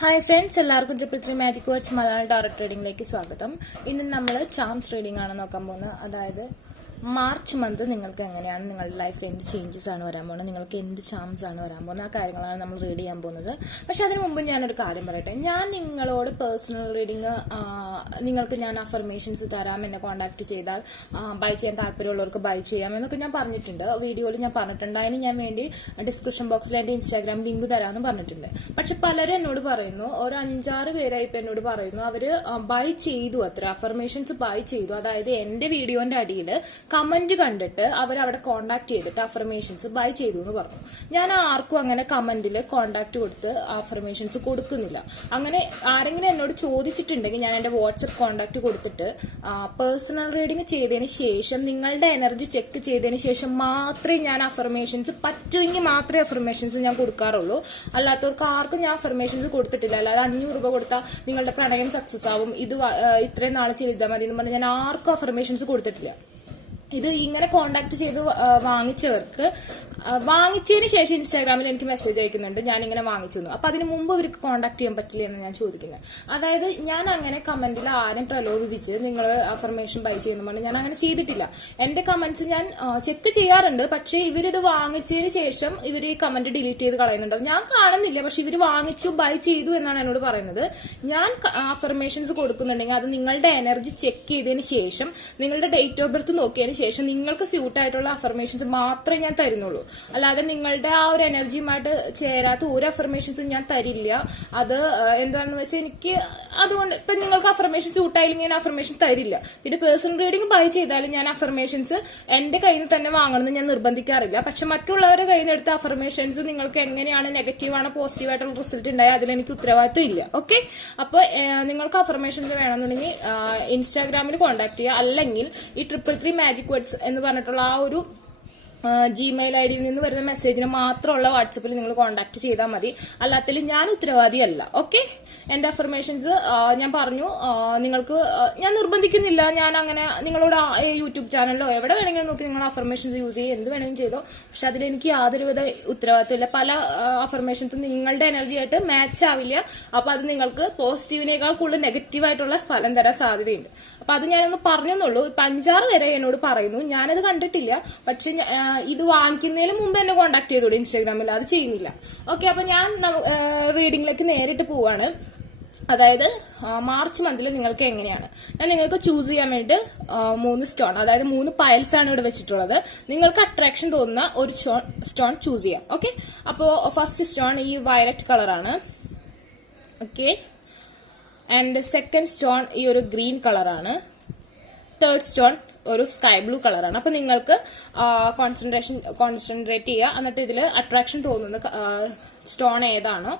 Hi friends, എല്ലാവർക്കും 333 magic words Malayalam taro ട്രേഡിംഗിലേക്ക് സ്വാഗതം. ഇന്ന് നമ്മൾ ചാംസ് റീഡിംഗ് ആണ് നോക്കാൻ പോകുന്നത്. അതായത് മാർച്ച് മന്ത് നിങ്ങൾക്ക് എങ്ങനെയാണ്, നിങ്ങളുടെ ലൈഫിൽ എന്ത് ചേഞ്ചസ് ആണ് വരാൻ പോകുന്നത്, നിങ്ങൾക്ക് എന്ത് ചാംസ് ആണ് വരാൻ പോകുന്നത്, ആ കാര്യങ്ങളാണ് നമ്മൾ റീഡ് ചെയ്യാൻ പോകുന്നത്. പക്ഷെ അതിനു മുമ്പ് ഞാനൊരു കാര്യം പറയട്ടെ. ഞാൻ നിങ്ങളോട് പേഴ്സണൽ റീഡിംഗ് നിങ്ങൾക്ക് ഞാൻ അഫർമേഷൻസ് തരാം, എന്നെ കോൺടാക്ട് ചെയ്താൽ ബൈ ചെയ്യാൻ താല്പര്യമുള്ളവർക്ക് ബൈ ചെയ്യാം എന്നൊക്കെ ഞാൻ പറഞ്ഞിട്ടുണ്ട്, വീഡിയോയിൽ ഞാൻ പറഞ്ഞിട്ടുണ്ട്. അതിന് ഞാൻ വേണ്ടി ഡിസ്ക്രിപ്ഷൻ ബോക്സിൽ എൻ്റെ ഇൻസ്റ്റാഗ്രാം ലിങ്ക് തരാമെന്ന് പറഞ്ഞിട്ടുണ്ട്. പക്ഷെ പലരും എന്നോട് പറയുന്നു, ഒരു 5-6 പേരായി ഇപ്പം എന്നോട് പറയുന്നു, അവര് ബൈ ചെയ്തു, അത്ര അഫർമേഷൻസ് ബൈ ചെയ്തു. അതായത് എൻ്റെ വീഡിയോന്റെ അടിയിൽ കമന്റ് കണ്ടിട്ട് അവരവിടെ കോണ്ടാക്ട് ചെയ്തിട്ട് അഫർമേഷൻസ് ബൈ ചെയ്തു എന്ന് പറഞ്ഞു. ഞാൻ ആർക്കും അങ്ങനെ കമന്റിൽ കോണ്ടാക്ട് കൊടുത്ത് അഫർമേഷൻസ് കൊടുക്കുന്നില്ല. അങ്ങനെ ആരെങ്കിലും എന്നോട് ചോദിച്ചിട്ടുണ്ടെങ്കിൽ ഞാൻ എൻ്റെ വാട്സപ്പ് കോണ്ടാക്ട് കൊടുത്തിട്ട് പേഴ്സണൽ റീഡിംഗ് ചെയ്തതിന് ശേഷം, നിങ്ങളുടെ എനർജി ചെക്ക് ചെയ്തതിന് ശേഷം മാത്രമേ ഞാൻ അഫർമേഷൻസ്, പറ്റുമെങ്കിൽ മാത്രമേ അഫർമേഷൻസ് ഞാൻ കൊടുക്കാറുള്ളൂ. അല്ലാത്തവർക്ക് ആർക്കും ഞാൻ അഫർമേഷൻസ് കൊടുത്തിട്ടില്ല. അല്ലാതെ 500 രൂപ കൊടുത്താൽ നിങ്ങളുടെ പ്രണയം സക്സസ് ആവും, ഇത് ഇത്രയും നാൾ ചെയ്താൽ മതി എന്ന് പറഞ്ഞ് ഞാൻ ആർക്കും അഫർമേഷൻസ് കൊടുത്തിട്ടില്ല. ഇത് ഇങ്ങനെ കോണ്ടാക്ട് ചെയ്ത് വാങ്ങിച്ചവർക്ക് വാങ്ങിച്ചതിന് ശേഷം ഇൻസ്റ്റാഗ്രാമിൽ എനിക്ക് മെസ്സേജ് അയക്കുന്നുണ്ട്, ഞാൻ ഇങ്ങനെ വാങ്ങിച്ചു. അപ്പൊ അതിന് മുമ്പ് ഇവർക്ക് കോണ്ടാക്ട് ചെയ്യാൻ പറ്റില്ല എന്ന് ഞാൻ ചോദിക്കുന്നത്. അതായത് ഞാൻ അങ്ങനെ കമന്റിൽ ആരും പ്രലോഭിപ്പിച്ച് നിങ്ങൾ അഫർമേഷൻ ബൈ ചെയ്യുന്ന പറഞ്ഞ് ഞാൻ അങ്ങനെ ചെയ്തിട്ടില്ല. എന്റെ കമന്റ്സ് ഞാൻ ചെക്ക് ചെയ്യാറുണ്ട്. പക്ഷെ ഇവരിത് വാങ്ങിച്ചതിന് ശേഷം ഇവർ ഈ കമന്റ് ഡിലീറ്റ് ചെയ്ത് കളയുന്നുണ്ടാവും. ഞാൻ കാണുന്നില്ല, പക്ഷെ ഇവർ വാങ്ങിച്ചു ബൈ ചെയ്തു എന്നാണ് എന്നോട് പറയുന്നത്. ഞാൻ അഫർമേഷൻസ് കൊടുക്കുന്നുണ്ടെങ്കിൽ അത് നിങ്ങളുടെ എനർജി ചെക്ക് ചെയ്തതിന് ശേഷം, നിങ്ങളുടെ ഡേറ്റ് ഓഫ് ബർത്ത് നോക്കിയതിന് ശേഷം നിങ്ങൾക്ക് സ്യൂട്ട് ആയിട്ടുള്ള അഫർമേഷൻസ് മാത്രമേ ഞാൻ തരുന്നുള്ളൂ. അല്ലാതെ നിങ്ങളുടെ ആ ഒരു എനർജിയുമായിട്ട് ചേരാത്ത ഒരു അഫർമേഷൻസും ഞാൻ തരില്ല. അത് എന്താണെന്ന് വെച്ചാൽ എനിക്ക് അതുകൊണ്ട് ഇപ്പൊ നിങ്ങൾക്ക് അഫർമേഷൻ സ്യൂട്ട് ആയില്ലെങ്കിൽ ഞാൻ അഫർമേഷൻ തരില്ല. പിന്നെ പേഴ്സണൽ റീഡിംഗ് ബൈ ചെയ്താലും ഞാൻ അഫർമേഷൻസ് എന്റെ കയ്യിൽ നിന്ന് തന്നെ വാങ്ങണമെന്ന് ഞാൻ നിർബന്ധിക്കാറില്ല. പക്ഷെ മറ്റുള്ളവരുടെ കയ്യിൽ നിന്ന് എടുത്ത അഫർമേഷൻസ് നിങ്ങൾക്ക് എങ്ങനെയാണ്, നെഗറ്റീവാണ് പോസിറ്റീവ് ആയിട്ടുള്ള റിസൾട്ട് ഉണ്ടായാൽ അതിലെനിക്ക് ഉത്തരവാദിത്തം ഇല്ല. ഓക്കെ, അപ്പോൾ നിങ്ങൾക്ക് അഫർമേഷൻസ് വേണമെന്നുണ്ടെങ്കിൽ ഇൻസ്റ്റാഗ്രാമിൽ കോൺടാക്ട് ചെയ്യുക. അല്ലെങ്കിൽ ഈ 333 മാജിക് വേർഡ്സ് എന്ന് പറഞ്ഞിട്ടുള്ള ആ ഒരു ജിമെയിൽ ഐ ഡിയിൽ നിന്ന് വരുന്ന മെസ്സേജിന് മാത്രമുള്ള വാട്സപ്പിൽ നിങ്ങൾ കോൺടാക്ട് ചെയ്താൽ മതി. അല്ലാത്തതിൽ ഞാൻ ഉത്തരവാദിയല്ല. ഓക്കെ, എന്റെ അഫർമേഷൻസ് ഞാൻ പറഞ്ഞു, നിങ്ങൾക്ക് ഞാൻ നിർബന്ധിക്കുന്നില്ല. ഞാൻ അങ്ങനെ നിങ്ങളോട് യൂട്യൂബ് ചാനലിലോ എവിടെ വേണമെങ്കിലും നോക്കി നിങ്ങൾ അഫർമേഷൻസ് യൂസ് ചെയ്യുക, എന്ത് വേണമെങ്കിലും ചെയ്തോ. പക്ഷെ അതിലെനിക്ക് യാതൊരുവിധ ഉത്തരവാദിത്തമില്ല. പല അഫർമേഷൻസും നിങ്ങളുടെ എനർജി ആയിട്ട് മാച്ച് ആവില്ല. അപ്പൊ അത് നിങ്ങൾക്ക് പോസിറ്റീവിനേക്കാൾ കൂടുതൽ നെഗറ്റീവായിട്ടുള്ള ഫലം തരാൻ സാധ്യതയുണ്ട്. അപ്പൊ അത് ഞാനൊന്ന് പറഞ്ഞെന്നുള്ളൂ. ഇപ്പൊ 5-6 പേരെ എന്നോട് പറയുന്നു, ഞാനത് കണ്ടിട്ടില്ല. പക്ഷെ ഇത് വാങ്ങിക്കുന്നതിന് മുമ്പ് എന്നെ കോൺടാക്ട് ചെയ്തോളൂ ഇൻസ്റ്റാഗ്രാമിൽ, അത് ചെയ്യുന്നില്ല. ഓക്കെ, അപ്പൊ ഞാൻ റീഡിംഗിലേക്ക് നേരിട്ട് പോവാണ്. അതായത് മാർച്ച് മന്തിൽ നിങ്ങൾക്ക് എങ്ങനെയാണ്, ഞാൻ നിങ്ങൾക്ക് ചൂസ് ചെയ്യാൻ വേണ്ടി 3 സ്റ്റോൺ, അതായത് 3 പൈൽസ് ആണ് ഇവിടെ വെച്ചിട്ടുള്ളത്. നിങ്ങൾക്ക് അട്രാക്ഷൻ തോന്നുന്ന ഒരു സ്റ്റോൺ ചൂസ് ചെയ്യാം. ഓക്കെ, അപ്പോ ഫസ്റ്റ് സ്റ്റോൺ ഈ വയലറ്റ് കളറാണ്. ഓക്കെ, ആൻഡ് സെക്കൻഡ് സ്റ്റോൺ ഈ ഒരു ഗ്രീൻ കളറാണ്. തേർഡ് സ്റ്റോൺ ഒരു സ്കൈ ബ്ലൂ കളറാണ്. അപ്പൊ നിങ്ങൾക്ക് കോൺസെൻട്രേറ്റ് ചെയ്യുക. എന്നിട്ട് ഇതിൽ അട്രാക്ഷൻ തോന്നുന്ന സ്റ്റോൺ ഏതാണോ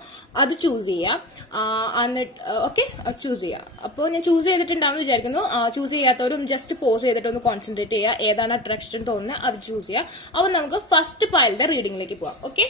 അത് ചൂസ് ചെയ്യുക. എന്നിട്ട് ഓക്കെ, ചൂസ് ചെയ്യുക. അപ്പോൾ ഞാൻ ചൂസ് ചെയ്തിട്ടുണ്ടാവും വിചാരിക്കുന്നു. ചൂസ് ചെയ്യാത്തവരും ജസ്റ്റ് പോസ് ചെയ്തിട്ട് ഒന്ന് കോൺസെൻട്രേറ്റ് ചെയ്യുക. ഏതാണ് അട്രാക്ഷൻ തോന്നുന്നത് അത് ചൂസ് ചെയ്യുക. അപ്പോൾ നമുക്ക് ഫസ്റ്റ് പൈലിന്റെ റീഡിംഗിലേക്ക് പോവാം. Okay,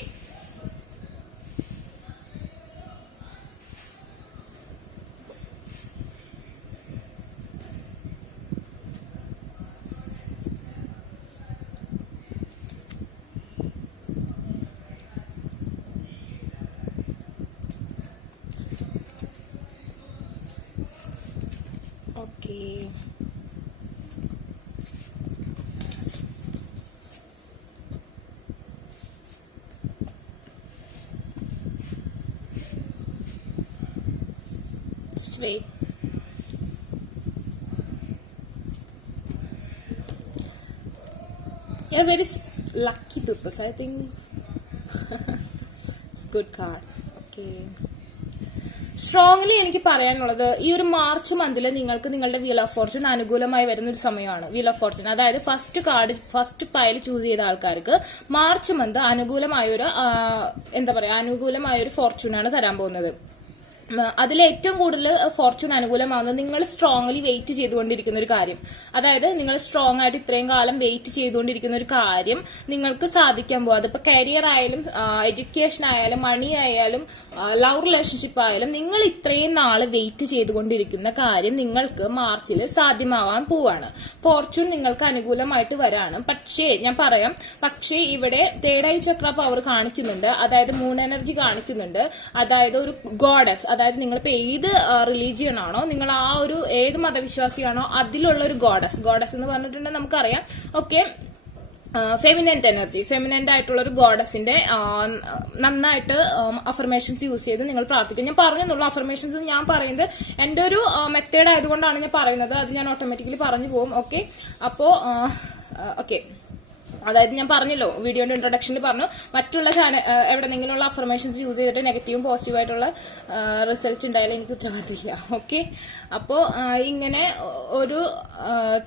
okay. Just wait. You're very lucky purpose, I think. It's good card. Okay. Strongly എനിക്ക് പറയാനുള്ളത്, ഈ ഒരു മാർച്ച് മന്തിൽ നിങ്ങൾക്ക് നിങ്ങളുടെ വീൽ ഓഫ് ഫോർച്യൂൺ അനുകൂലമായി വരുന്ന ഒരു സമയമാണ്. വീൽ ഓഫ് ഫോർച്യൂൺ, അതായത് ഫസ്റ്റ് പൈൽ ചൂസ് ചെയ്ത ആൾക്കാർക്ക് മാർച്ച് മന്ത് അനുകൂലമായൊരു അനുകൂലമായൊരു ഫോർച്യൂണാണ് തരാൻ പോകുന്നത്. അതിൽ ഏറ്റവും കൂടുതൽ ഫോർച്യൂൺ അനുകൂലമാകുന്നത് നിങ്ങൾ സ്ട്രോങ്ലി വെയിറ്റ് ചെയ്തുകൊണ്ടിരിക്കുന്ന ഒരു കാര്യം. അതായത് നിങ്ങൾ സ്ട്രോങ് ആയിട്ട് ഇത്രയും കാലം വെയിറ്റ് ചെയ്തുകൊണ്ടിരിക്കുന്ന ഒരു കാര്യം നിങ്ങൾക്ക് സാധിക്കാൻ പോകും. അതിപ്പോ കരിയർ ആയാലും, എഡ്യൂക്കേഷൻ ആയാലും, മണി ആയാലും, ലവ് റിലേഷൻഷിപ്പ് ആയാലും, നിങ്ങൾ ഇത്രയും നാള് വെയിറ്റ് ചെയ്തുകൊണ്ടിരിക്കുന്ന കാര്യം നിങ്ങൾക്ക് മാർച്ചിൽ സാധ്യമാവാൻ പോവാണ്. ഫോർച്യൂൺ നിങ്ങൾക്ക് അനുകൂലമായിട്ട് വരാണ്. പക്ഷേ ഞാൻ പറയാം, പക്ഷേ ഇവിടെ തേർഡ് ഐ ചക്ര പവർ കാണിക്കുന്നുണ്ട്. അതായത് മൂൺ എനർജി കാണിക്കുന്നുണ്ട്. അതായത് ഒരു ഗോഡസ്, അതായത് നിങ്ങളിപ്പോൾ ഏത് റിലീജിയൻ ആണോ, നിങ്ങൾ ആ ഒരു ഏത് മതവിശ്വാസിയാണോ അതിലുള്ള ഒരു ഗോഡസ് എന്ന് പറഞ്ഞിട്ടുണ്ടെങ്കിൽ നമുക്കറിയാം ഓക്കെ ഫെമിനന്റ് എനർജി, ഫെമിനന്റ് ആയിട്ടുള്ള ഒരു ഗോഡസിന്റെ നന്നായിട്ട് അഫർമേഷൻസ് യൂസ് ചെയ്ത് നിങ്ങൾ പ്രാർത്ഥിക്കുക. ഞാൻ പറഞ്ഞുള്ളൂ അഫർമേഷൻസ് ഞാൻ പറയുന്നത് എൻ്റെ ഒരു മെത്തേഡ് ആയതുകൊണ്ടാണ് ഞാൻ പറയുന്നത്, അത് ഞാൻ ഓട്ടോമാറ്റിക്കലി പറഞ്ഞു പോകും. ഓക്കെ, അപ്പോ ഓക്കെ, അതായത് ഞാൻ പറഞ്ഞല്ലോ വീഡിയോന്റെ ഇൻട്രൊഡക്ഷനിൽ പറഞ്ഞു, മറ്റുള്ള ചാനൽ എവിടെന്നെങ്കിലുള്ള അഫർമേഷൻസ് യൂസ് ചെയ്തിട്ട് നെഗറ്റീവും പോസിറ്റീവ് ആയിട്ടുള്ള റിസൾട്ട് ഉണ്ടായാലും എനിക്ക് ഉത്തരവാദില്ല. ഓക്കെ, അപ്പോൾ ഇങ്ങനെ ഒരു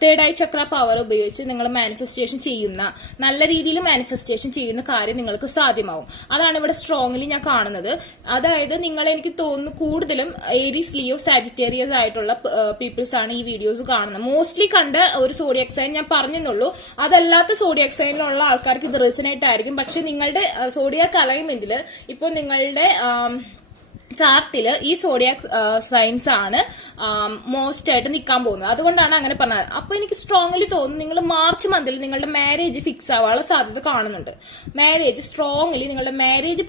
തേർഡ് ഐ ചക്ര പവർ ഉപയോഗിച്ച് നിങ്ങൾ മാനിഫെസ്റ്റേഷൻ ചെയ്യുന്ന, നല്ല രീതിയിൽ മാനിഫെസ്റ്റേഷൻ ചെയ്യുന്ന കാര്യം നിങ്ങൾക്ക് സാധ്യമാവും. അതാണ് ഇവിടെ സ്ട്രോങ്ലി ഞാൻ കാണുന്നത്. അതായത് നിങ്ങൾ, എനിക്ക് തോന്നുന്നു കൂടുതലും ഏരീസ്, ലിയോ, സാജിറ്റേറിയസ് ആയിട്ടുള്ള പീപ്പിൾസ് ആണ് ഈ വീഡിയോസ് കാണുന്നത്. മോസ്റ്റ്ലി കണ്ട ഒരു സോഡിയാക് സൈൻ ഞാൻ പറഞ്ഞെന്നുള്ളൂ, അതല്ലാത്ത സോഡിയാക് സൈനിലുള്ള ആൾക്കാർക്ക് ഇത് റെസനേറ്റ് ആയിരിക്കും. പക്ഷെ നിങ്ങളുടെ സോഡിയാക് അലൈൻമെന്റിൽ ഇപ്പോൾ നിങ്ങളുടെ ചാർട്ടില് ഈ സോഡിയാക് സൈൻസ് ആണ് മോസ്റ്റ് ആയിട്ട് നിൽക്കാൻ പോകുന്നത്. അതുകൊണ്ടാണ് അങ്ങനെ പറഞ്ഞത്. അപ്പൊ എനിക്ക് സ്ട്രോങ്ലി തോന്നുന്നു നിങ്ങൾ മാർച്ച് മന്തിൽ നിങ്ങളുടെ മാരേജ് ഫിക്സ് ആവാനുള്ള സാധ്യത കാണുന്നുണ്ട്. മാരേജ് സ്ട്രോങ്ലി നിങ്ങളുടെ മാരേജ്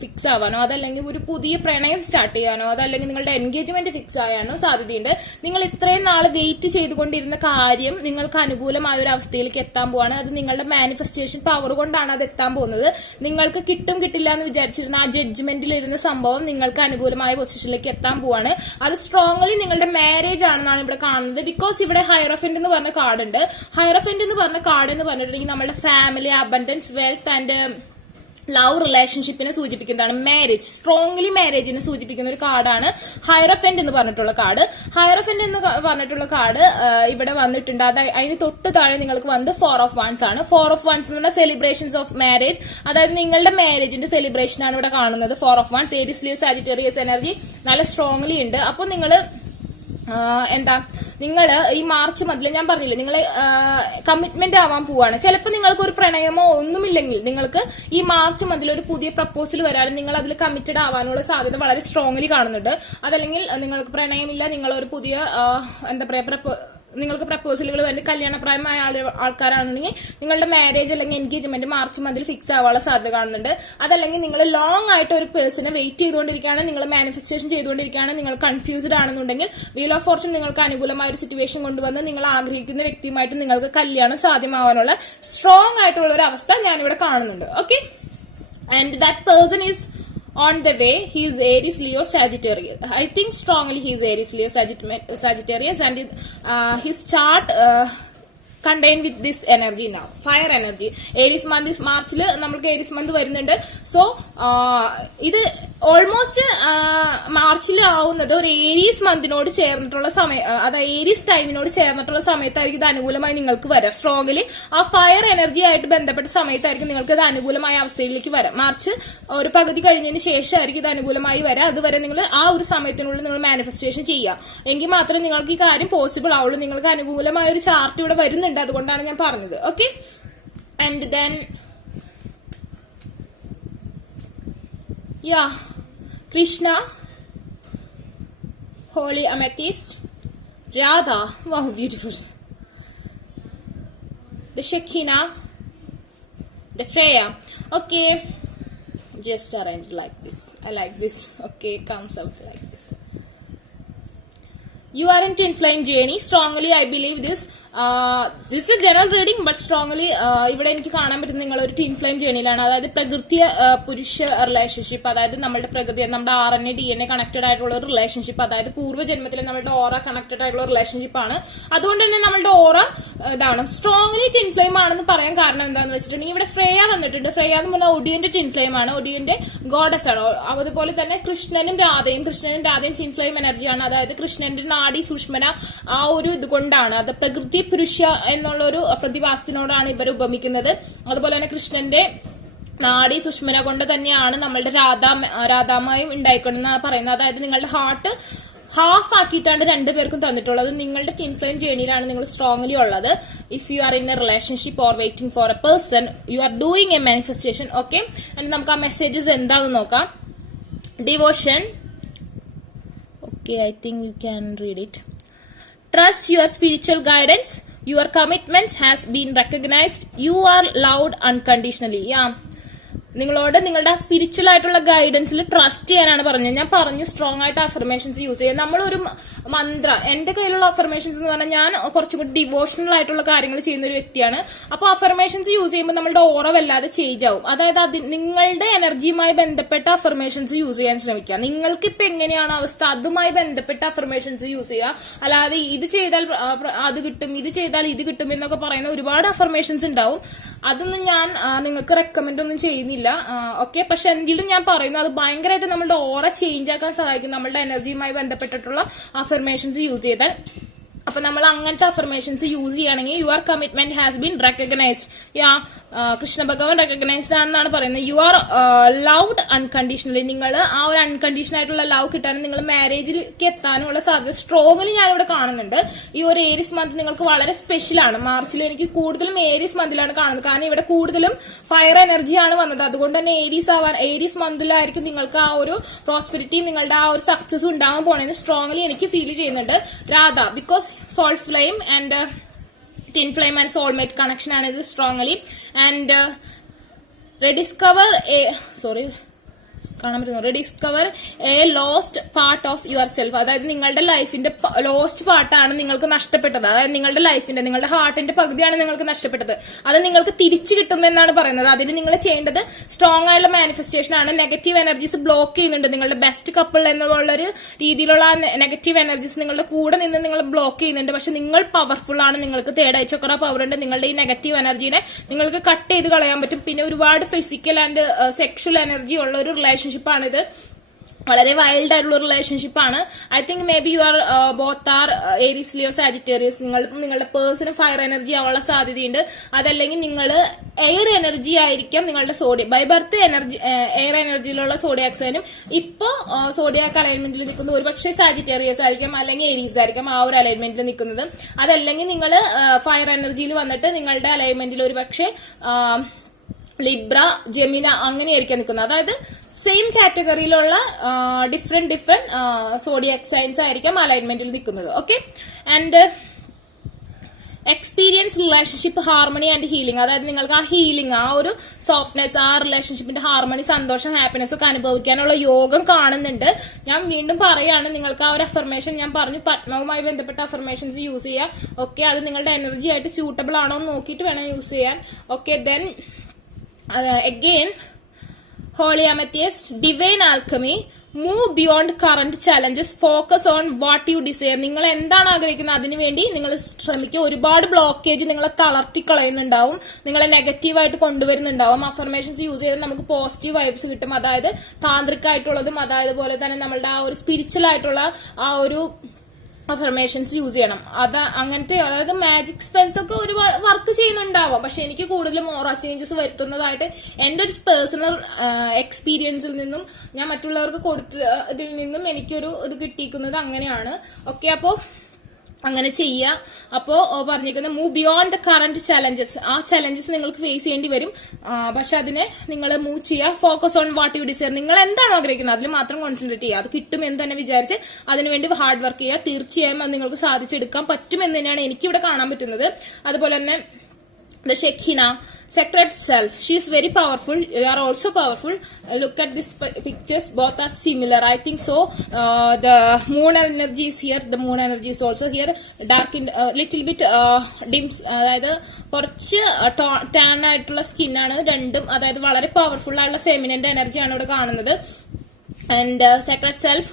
ഫിക്സ് ആവാനോ, അതല്ലെങ്കിൽ ഒരു പുതിയ പ്രണയം സ്റ്റാർട്ട് ചെയ്യാനോ, അതല്ലെങ്കിൽ നിങ്ങളുടെ എൻഗേജ്മെന്റ് ഫിക്സ് ആയാനോ സാധ്യതയുണ്ട്. നിങ്ങൾ ഇത്രയും നാൾ വെയിറ്റ് ചെയ്തുകൊണ്ടിരുന്ന കാര്യം നിങ്ങൾക്ക് അനുകൂലമായ ഒരു അവസ്ഥയിലേക്ക് എത്താൻ പോവാണ്. അത് നിങ്ങളുടെ മാനിഫെസ്റ്റേഷൻ പവർ കൊണ്ടാണ് അത് എത്താൻ പോകുന്നത്. നിങ്ങൾക്ക് കിട്ടും കിട്ടില്ല എന്ന് വിചാരിച്ചിരുന്ന ആ ജഡ്ജ്മെന്റിൽ ഇരുന്ന സംഭവം നിങ്ങൾക്ക് അനുകൂലമായ പൊസിഷനിലേക്ക് എത്താൻ പോവാണ്. അത് സ്ട്രോങ്ലി നിങ്ങളുടെ മാരേജ് ആണെന്നാണ് ഇവിടെ കാണുന്നത്. ബിക്കോസ് ഇവിടെ ഹയറോഫന്റ് എന്ന് പറഞ്ഞ കാർഡ് ഉണ്ട്. ഹയറോഫന്റ് എന്ന് പറഞ്ഞ കാർഡ് എന്ന് പറഞ്ഞിട്ടുണ്ടെങ്കിൽ നമ്മുടെ family, abundance, wealth and love റിലേഷൻഷിപ്പിനെ സൂചിപ്പിക്കുന്നതാണ്. മാരേജ്, സ്ട്രോങ്ലി മാരേജിനെ സൂചിപ്പിക്കുന്ന ഒരു കാർഡാണ് ഹയറോഫന്റ് എന്ന് പറഞ്ഞിട്ടുള്ള കാർഡ്. ഹയറോഫന്റ് എന്ന് പറഞ്ഞിട്ടുള്ള കാർഡ് ഇവിടെ വന്നിട്ടുണ്ട്. അതിന് തൊട്ട് താഴെ നിങ്ങൾക്ക് വന്നത് 4 of Wands ആണ്. 4 of Wands എന്ന് പറഞ്ഞാൽ സെലിബ്രേഷൻസ് ഓഫ് മാരേജ്, അതായത് നിങ്ങളുടെ മാരേജിന്റെ സെലിബ്രേഷൻ ആണ് ഇവിടെ കാണുന്നത്. 4 of Wands, Aries, Leo, Sagittarius energy നല്ല സ്ട്രോങ്ലി ഉണ്ട്. അപ്പൊ നിങ്ങള് നിങ്ങൾ ഈ മാർച്ച് മുതൽ ഞാൻ പറഞ്ഞില്ലേ നിങ്ങൾ കമ്മിറ്റ്മെന്റ് ആവാൻ പോവാണ്. ചിലപ്പോൾ നിങ്ങൾക്ക് ഒരു പ്രണയമോ ഒന്നുമില്ലെങ്കിൽ നിങ്ങൾക്ക് ഈ മാർച്ച് മുതൽ ഒരു പുതിയ പ്രപ്പോസൽ വരാനും നിങ്ങൾ അതിൽ കമ്മിറ്റഡ് ആവാനുള്ള സാധ്യത വളരെ സ്ട്രോങ്ലി കാണുന്നുണ്ട്. അതല്ലെങ്കിൽ നിങ്ങൾക്ക് പ്രണയമില്ല, നിങ്ങൾ ഒരു പുതിയ നിങ്ങൾക്ക് പ്രപ്പോസലുകൾ വേണ്ടി കല്യാണപ്രായമായ ആൾക്കാരാണെങ്കിൽ നിങ്ങളുടെ മാരേജ് അല്ലെങ്കിൽ എൻഗേജ്മെന്റ് മാർച്ച് മന്തിൽ ഫിക്സ് ആവാനുള്ള സാധ്യത കാണുന്നുണ്ട്. അതല്ലെങ്കിൽ നിങ്ങൾ ലോങ് ആയിട്ട് ഒരു പേഴ്സണെ വെയിറ്റ് ചെയ്തുകൊണ്ടിരിക്കുകയാണ്, നിങ്ങൾ മാനിഫെസ്റ്റേഷൻ ചെയ്തുകൊണ്ടിരിക്കുകയാണ്, നിങ്ങൾ കൺഫ്യൂസ്ഡ് ആണെന്നുണ്ടെങ്കിൽ വീൽ ഓഫ് ഫോർച്യൂൺ നിങ്ങൾക്ക് അനുകൂലമായ ഒരു സിറ്റുവേഷൻ കൊണ്ടുവന്ന് നിങ്ങൾ ആഗ്രഹിക്കുന്ന വ്യക്തിയുമായിട്ട് നിങ്ങൾക്ക് കല്യാണം സാധ്യമാവാനുള്ള സ്ട്രോങ് ആയിട്ടുള്ള ഒരു അവസ്ഥ ഞാനിവിടെ കാണുന്നുണ്ട്. Okay, and that person is on the way. He is Aries, Leo, Sagittarius. I think strongly he is Aries, Leo, Sagittarius, and his chart contained with this energy now, fire energy. Aries month is മാർച്ചിൽ നമ്മൾക്ക് Aries month വരുന്നുണ്ട്. So ഇത് almost മാർച്ചിൽ ആവുന്നത് ഒരു Aries മന്തിനോട് ചേർന്നിട്ടുള്ള സമയം, അതായത് ഏരീസ് ടൈമിനോട് ചേർന്നിട്ടുള്ള സമയത്തായിരിക്കും ഇത് അനുകൂലമായി നിങ്ങൾക്ക് വരാം. സ്ട്രോങ്ലി ആ ഫയർ എനർജി ആയിട്ട് ബന്ധപ്പെട്ട സമയത്തായിരിക്കും നിങ്ങൾക്ക് ഇത് അനുകൂലമായ അവസ്ഥയിലേക്ക് വരാം. മാർച്ച് ഒരു പകുതി കഴിഞ്ഞതിന് ശേഷമായിരിക്കും ഇത് അനുകൂലമായി വരാം. അതുവരെ നിങ്ങൾ ആ ഒരു സമയത്തിനുള്ളിൽ നിങ്ങൾ മാനിഫെസ്റ്റേഷൻ ചെയ്യാം. എങ്കിൽ മാത്രമേ നിങ്ങൾക്ക് ഈ കാര്യം പോസിബിൾ ആവുള്ളൂ. നിങ്ങൾക്ക് അനുകൂലമായ ഒരു ചാർട്ട് ഇവിടെ വരുന്നുണ്ട്, അതുകൊണ്ടാണ് ഞാൻ പറഞ്ഞത്. Okay, and then Krishna, Holy Amethyst, Radha, wow, beautiful. The Shekinah, the Freya. Okay, just arranged like this. I like this. Okay, comes out like this. You are in twin flame journey. Strongly I believe this. This is general reading, but strongly ഇവിടെ എനിക്ക് കാണാൻ പറ്റുന്ന നിങ്ങൾ ഒരു twin flame ജേണിയിലാണ്. അതായത് പ്രകൃതി പുരുഷ relationship, അതായത് നമ്മുടെ പ്രകൃതി, നമ്മുടെ RNA DNA കണക്റ്റഡ് ആയിട്ടുള്ള ഒരു റിലേഷൻഷിപ്പ്, അതായത് പൂർവ്വജന്മത്തിലെ നമ്മുടെ ഓറ കണക്റ്റഡ് ആയിട്ടുള്ള റിലേഷൻഷിപ്പ് ആണ്. അതുകൊണ്ട് തന്നെ നമ്മുടെ ഓറ ഇതാണ് സ്ട്രോങ്ലി ട്വിൻ ഫ്ലെയിം ആണെന്ന് പറയാൻ കാരണം എന്താന്ന് വെച്ചിട്ടുണ്ടെങ്കിൽ ഇവിടെ ഫ്രേയ വന്നിട്ടുണ്ട്. ഫ്രേയ എന്ന് പറഞ്ഞാൽ ഒഡിയന്റെ ട്വിൻ ഫ്ലെയിം ആണ്, ഒഡിയന്റെ ഗോഡസ് ആണ്. അതുപോലെ തന്നെ കൃഷ്ണനും രാധയും ട്വിൻ ഫ്ലെയിം എനർജിയാണ്. അതായത് കൃഷ്ണന്റെ നാഡി സുഷ്മന ആ ഒരു ഇതുകൊണ്ടാണ്, അത് പ്രകൃതി പുരുഷ എന്നുള്ള ഒരു പ്രതിഭാസത്തിനോടാണ് ഇവർ ഉപമിക്കുന്നത്. അതുപോലെ തന്നെ കൃഷ്ണന്റെ നാഡി സുഷ്മന കൊണ്ട് തന്നെയാണ് നമ്മളുടെ രാധാമായും ഉണ്ടായിക്കൊണ്ടെന്നാണ് പറയുന്നത്. അതായത് നിങ്ങളുടെ ഹാർട്ട് ഹാഫ് ആക്കിയിട്ടാണ് രണ്ടുപേർക്കും തന്നിട്ടുള്ളത്. നിങ്ങളുടെ ട്വിൻ ഫ്ലെയിം ജേണിയിലാണ് നിങ്ങൾ സ്ട്രോങ്ലി ഉള്ളത്. If you are in A relationship or waiting for A person, you are doing A manifestation. Okay, and നമുക്ക് ആ മെസ്സേജസ് എന്താണെന്ന് നോക്കാം. Devotion. Okay, I think you can read it. Trust your spiritual guidance. Your commitment has been recognized. You are loved unconditionally. Yeah. നിങ്ങളോട് നിങ്ങളുടെ ആ spiritual ആയിട്ടുള്ള ഗൈഡൻസിൽ trust ചെയ്യാനാണ് പറഞ്ഞത്. ഞാൻ പറഞ്ഞു സ്ട്രോങ് ആയിട്ട് അഫർമേഷൻസ് യൂസ് ചെയ്യുക. നമ്മളൊരു മന്ത്ര, എന്റെ കയ്യിലുള്ള അഫർമേഷൻസ് എന്ന് പറഞ്ഞാൽ ഞാൻ കുറച്ചും കൂടി ഡിവോഷണൽ ആയിട്ടുള്ള കാര്യങ്ങൾ ചെയ്യുന്ന ഒരു വ്യക്തിയാണ്. അപ്പോൾ അഫർമേഷൻസ് യൂസ് ചെയ്യുമ്പോൾ നമ്മളുടെ ഓറ വല്ലാതെ ചേഞ്ച് ആവും. അതായത് നിങ്ങളുടെ എനർജിയുമായി ബന്ധപ്പെട്ട അഫർമേഷൻസ് യൂസ് ചെയ്യാൻ ശ്രമിക്കുക. നിങ്ങൾക്ക് ഇപ്പൊ എങ്ങനെയാണ് അവസ്ഥ, അതുമായി ബന്ധപ്പെട്ട അഫർമേഷൻസ് യൂസ് ചെയ്യുക. അല്ലാതെ ഇത് ചെയ്താൽ അത് കിട്ടും, ഇത് ചെയ്താൽ ഇത് കിട്ടും എന്നൊക്കെ പറയുന്ന ഒരുപാട് അഫർമേഷൻസ് ഉണ്ടാവും. അതൊന്നും ഞാൻ നിങ്ങൾക്ക് റെക്കമെൻഡ് ഒന്നും ചെയ്യുന്നില്ല. ഓക്കെ, പക്ഷെ എങ്കിലും ഞാൻ പറയുന്നു, അത് ഭയങ്കരമായിട്ട് നമ്മളുടെ ഓറ ചേഞ്ച് ആക്കാൻ സഹായിക്കും നമ്മളുടെ എനർജിയുമായി ബന്ധപ്പെട്ടിട്ടുള്ള അഫർമേഷൻസ് യൂസ് ചെയ്താൽ. അപ്പൊ നമ്മൾ അങ്ങനത്തെ അഫർമേഷൻസ് യൂസ് ചെയ്യുകയാണെങ്കിൽ your commitment has been recognised. Krishna ഭഗവാൻ റെക്കഗ്നൈസ്ഡ് ആണെന്നാണ് പറയുന്നത്. You are loved unconditionally. നിങ്ങൾ ആ ഒരു അൺകണ്ടീഷണൽ ആയിട്ടുള്ള ലവ് കിട്ടാനും നിങ്ങൾ മാരേജിലേക്ക് എത്താനുള്ള സാധ്യത സ്ട്രോങ്ലി ഞാനിവിടെ കാണുന്നുണ്ട്. ഈ ഒരു ഏരീസ് മന്ത് നിങ്ങൾക്ക് വളരെ സ്പെഷ്യൽ ആണ്. മാർച്ചിൽ എനിക്ക് കൂടുതലും ഏരീസ് മന്തിലാണ് കാണുന്നത്. കാരണം ഇവിടെ കൂടുതലും ഫയർ എനർജിയാണ് വന്നത്. അതുകൊണ്ട് തന്നെ ഏരീസ് മന്തിലായിരിക്കും നിങ്ങൾക്ക് ആ ഒരു പ്രോസ്പെരിറ്റി, നിങ്ങളുടെ ആ ഒരു സക്സസ് ഉണ്ടാവാൻ പോണെന്ന് സ്ട്രോങ്ലി എനിക്ക് ഫീൽ ചെയ്യുന്നുണ്ട്. Radha, because soul flame and twin flame and soulmate connection ആണ് ഇത് strongly. And rediscover a lost part of yourself. അതായത് നിങ്ങളുടെ ലൈഫിന്റെ ലോസ്റ്റ് പാർട്ടാണ് നിങ്ങൾക്ക് നഷ്ടപ്പെട്ടത്. അതായത് നിങ്ങളുടെ ലൈഫിന്റെ, നിങ്ങളുടെ ഹാർട്ടിന്റെ പകുതിയാണ് നിങ്ങൾക്ക് നഷ്ടപ്പെട്ടത്. അത് നിങ്ങൾക്ക് തിരിച്ചു കിട്ടുമെന്നാണ് പറയുന്നത്. അതിന് നിങ്ങൾ ചെയ്യേണ്ടത് സ്ട്രോങ് ആയിട്ടുള്ള മാനിഫെസ്റ്റേഷൻ ആണ്. നെഗറ്റീവ് എനർജീസ് ബ്ലോക്ക് ചെയ്യുന്നുണ്ട്. നിങ്ങളുടെ ബെസ്റ്റ് കപ്പിൾ എന്നുള്ളൊരു രീതിയിലുള്ള നെഗറ്റീവ് എനർജീസ് നിങ്ങളുടെ കൂടെ നിന്ന് നിങ്ങൾ ബ്ലോക്ക് ചെയ്യുന്നുണ്ട്. പക്ഷെ നിങ്ങൾ പവർഫുൾ ആണ്. നിങ്ങൾക്ക് തേർഡ് ഐ ചക്ര പവർ ഉണ്ട്. നിങ്ങളുടെ ഈ നെഗറ്റീവ് എനർജീനെ നിങ്ങൾക്ക് കട്ട് ചെയ്ത് കളയാൻ പറ്റും. പിന്നെ ഒരുപാട് ഫിസിക്കൽ ആൻഡ് സെക്ഷൽ എനർജി ഉള്ള ഒരു റിലേഷൻഷിപ്പ് ആണ് ഇത്. വളരെ വൈൽഡ് ആയിട്ടുള്ള റിലേഷൻഷിപ്പ് ആണ്. I think may be you are both are Aries Leo Sagittarius. നിങ്ങളുടെ പേഴ്സണും ഫയർ എനർജി ആവാനുള്ള സാധ്യതയുണ്ട്. അതല്ലെങ്കിൽ നിങ്ങൾ എയർ എനർജി ആയിരിക്കാം നിങ്ങളുടെ സോഡിയം. ബൈ ബർത്ത് എയർ എനർജിയിലുള്ള സോഡിയാക് സൈനും ഇപ്പോ സോഡിയാക് അലൈൻമെന്റിൽ നിൽക്കുന്നത് ഒരുപക്ഷെ സാജിറ്റേറിയസ് ആയിരിക്കും, അല്ലെങ്കിൽ ഏരീസ് ആയിരിക്കും ആ ഒരു അലൈൻമെന്റിൽ നിൽക്കുന്നത്. അതല്ലെങ്കിൽ നിങ്ങൾ ഫയർ എനർജിയിൽ വന്നിട്ട് നിങ്ങളുടെ അലൈൻമെന്റിൽ ഒരുപക്ഷെ ലിബ്ര, ജെമിന അങ്ങനെയായിരിക്കാം നിൽക്കുന്നത്. അതായത് സെയിം കാറ്റഗറിയിലുള്ള ഡിഫറെന്റ് സോഡിയാക് സൈൻസ് ആയിരിക്കാം അലൈൻമെന്റിൽ നിൽക്കുന്നത്. Okay, and experience relationship harmony and healing. അതായത് നിങ്ങൾക്ക് ആ ഹീലിംഗ്, ആ ഒരു സോഫ്റ്റ്നെസ്, ആ റിലേഷൻഷിപ്പിന്റെ ഹാർമണി, സന്തോഷം, ഹാപ്പിനെസ് ഒക്കെ അനുഭവിക്കാനുള്ള യോഗം കാണുന്നുണ്ട്. ഞാൻ വീണ്ടും പറയാണ്, നിങ്ങൾക്ക് ആ ഒരു അഫർമേഷൻ ഞാൻ പറഞ്ഞു, പത്മവുമായി ബന്ധപ്പെട്ട അഫർമേഷൻസ് യൂസ് ചെയ്യുക. ഓക്കെ, അത് നിങ്ങളുടെ എനർജി ആയിട്ട് സ്യൂട്ടബിൾ ആണോ എന്ന് നോക്കിയിട്ട് വേണം യൂസ് ചെയ്യാൻ. Okay, then again Holy Amethyst, Divine Alchemy, move beyond current challenges, focus on what you desire. നിങ്ങൾ എന്താണ് ആഗ്രഹിക്കുന്നത് അതിനു വേണ്ടി നിങ്ങൾ ശ്രമിക്കുക. ഒരുപാട് ബ്ലോക്കേജ് നിങ്ങളെ തളർത്തി കളയുന്നുണ്ടാവും, നിങ്ങളെ നെഗറ്റീവായിട്ട് കൊണ്ടുവരുന്നുണ്ടാവും. അഫർമേഷൻസ് യൂസ് ചെയ്ത് നമുക്ക് പോസിറ്റീവ് വൈബ്സ് കിട്ടും. അതായത് താന്ത്രികമായിട്ടുള്ളതും അതായത് പോലെ തന്നെ നമ്മളുടെ ആ ഒരു സ്പിരിച്വൽ ആയിട്ടുള്ള ആ ഒരു അഫർമേഷൻസ് യൂസ് ചെയ്യണം. അങ്ങനത്തെ അതായത് മാജിക് സ്പെൽസ് ഒക്കെ ഒരുപാട് വർക്ക് ചെയ്യുന്നുണ്ടാവാം. പക്ഷെ എനിക്ക് കൂടുതലും ഓറ ചേഞ്ചസ് വരുത്തുന്നതായിട്ട് എന്റെ ഒരു പേഴ്സണൽ എക്സ്പീരിയൻസിൽ നിന്നും ഞാൻ മറ്റുള്ളവർക്ക് കൊടുത്തതിൽ നിന്നും എനിക്കൊരു ഇത് കിട്ടിയിരിക്കുന്നത് അങ്ങനെയാണ്. ഓക്കെ, അപ്പോ അങ്ങനെ ചെയ്യുക. അപ്പോ പറഞ്ഞിരിക്കുന്നത് move beyond the current challenges. ആ ചലഞ്ചസ് നിങ്ങൾക്ക് ഫേസ് ചെയ്യേണ്ടി വരും, പക്ഷെ അതിനെ നിങ്ങൾ മൂവ് ചെയ്യുക. Focus on what you desire. നിങ്ങൾ എന്താണോ ആഗ്രഹിക്കുന്നത് അതിൽ മാത്രം കോൺസെൻട്രേറ്റ് ചെയ്യുക. അത് കിട്ടുമെന്ന് തന്നെ വിചാരിച്ച് അതിനുവേണ്ടി ഹാർഡ് വർക്ക് ചെയ്യുക. തീർച്ചയായും അത് നിങ്ങൾക്ക് സാധിച്ചെടുക്കാൻ പറ്റുമെന്ന് തന്നെയാണ് എനിക്കിവിടെ കാണാൻ പറ്റുന്നത്. അതുപോലെ തന്നെ the Shekinah, sacred self, she is very powerful. You are also powerful. Look at these pictures, both are similar, I think so. The moon energy is here, the moon energy is also here, dark in little bit dim, അതായത് കുറച്ച് tan ആയിട്ടുള്ള സ്കിന്നാണ് രണ്ടും. അതായത് വളരെ powerful ആയിട്ടുള്ള ഫെമിനന്റെ എനർജിയാണ് ഇവിടെ കാണുന്നത്. And sacred self,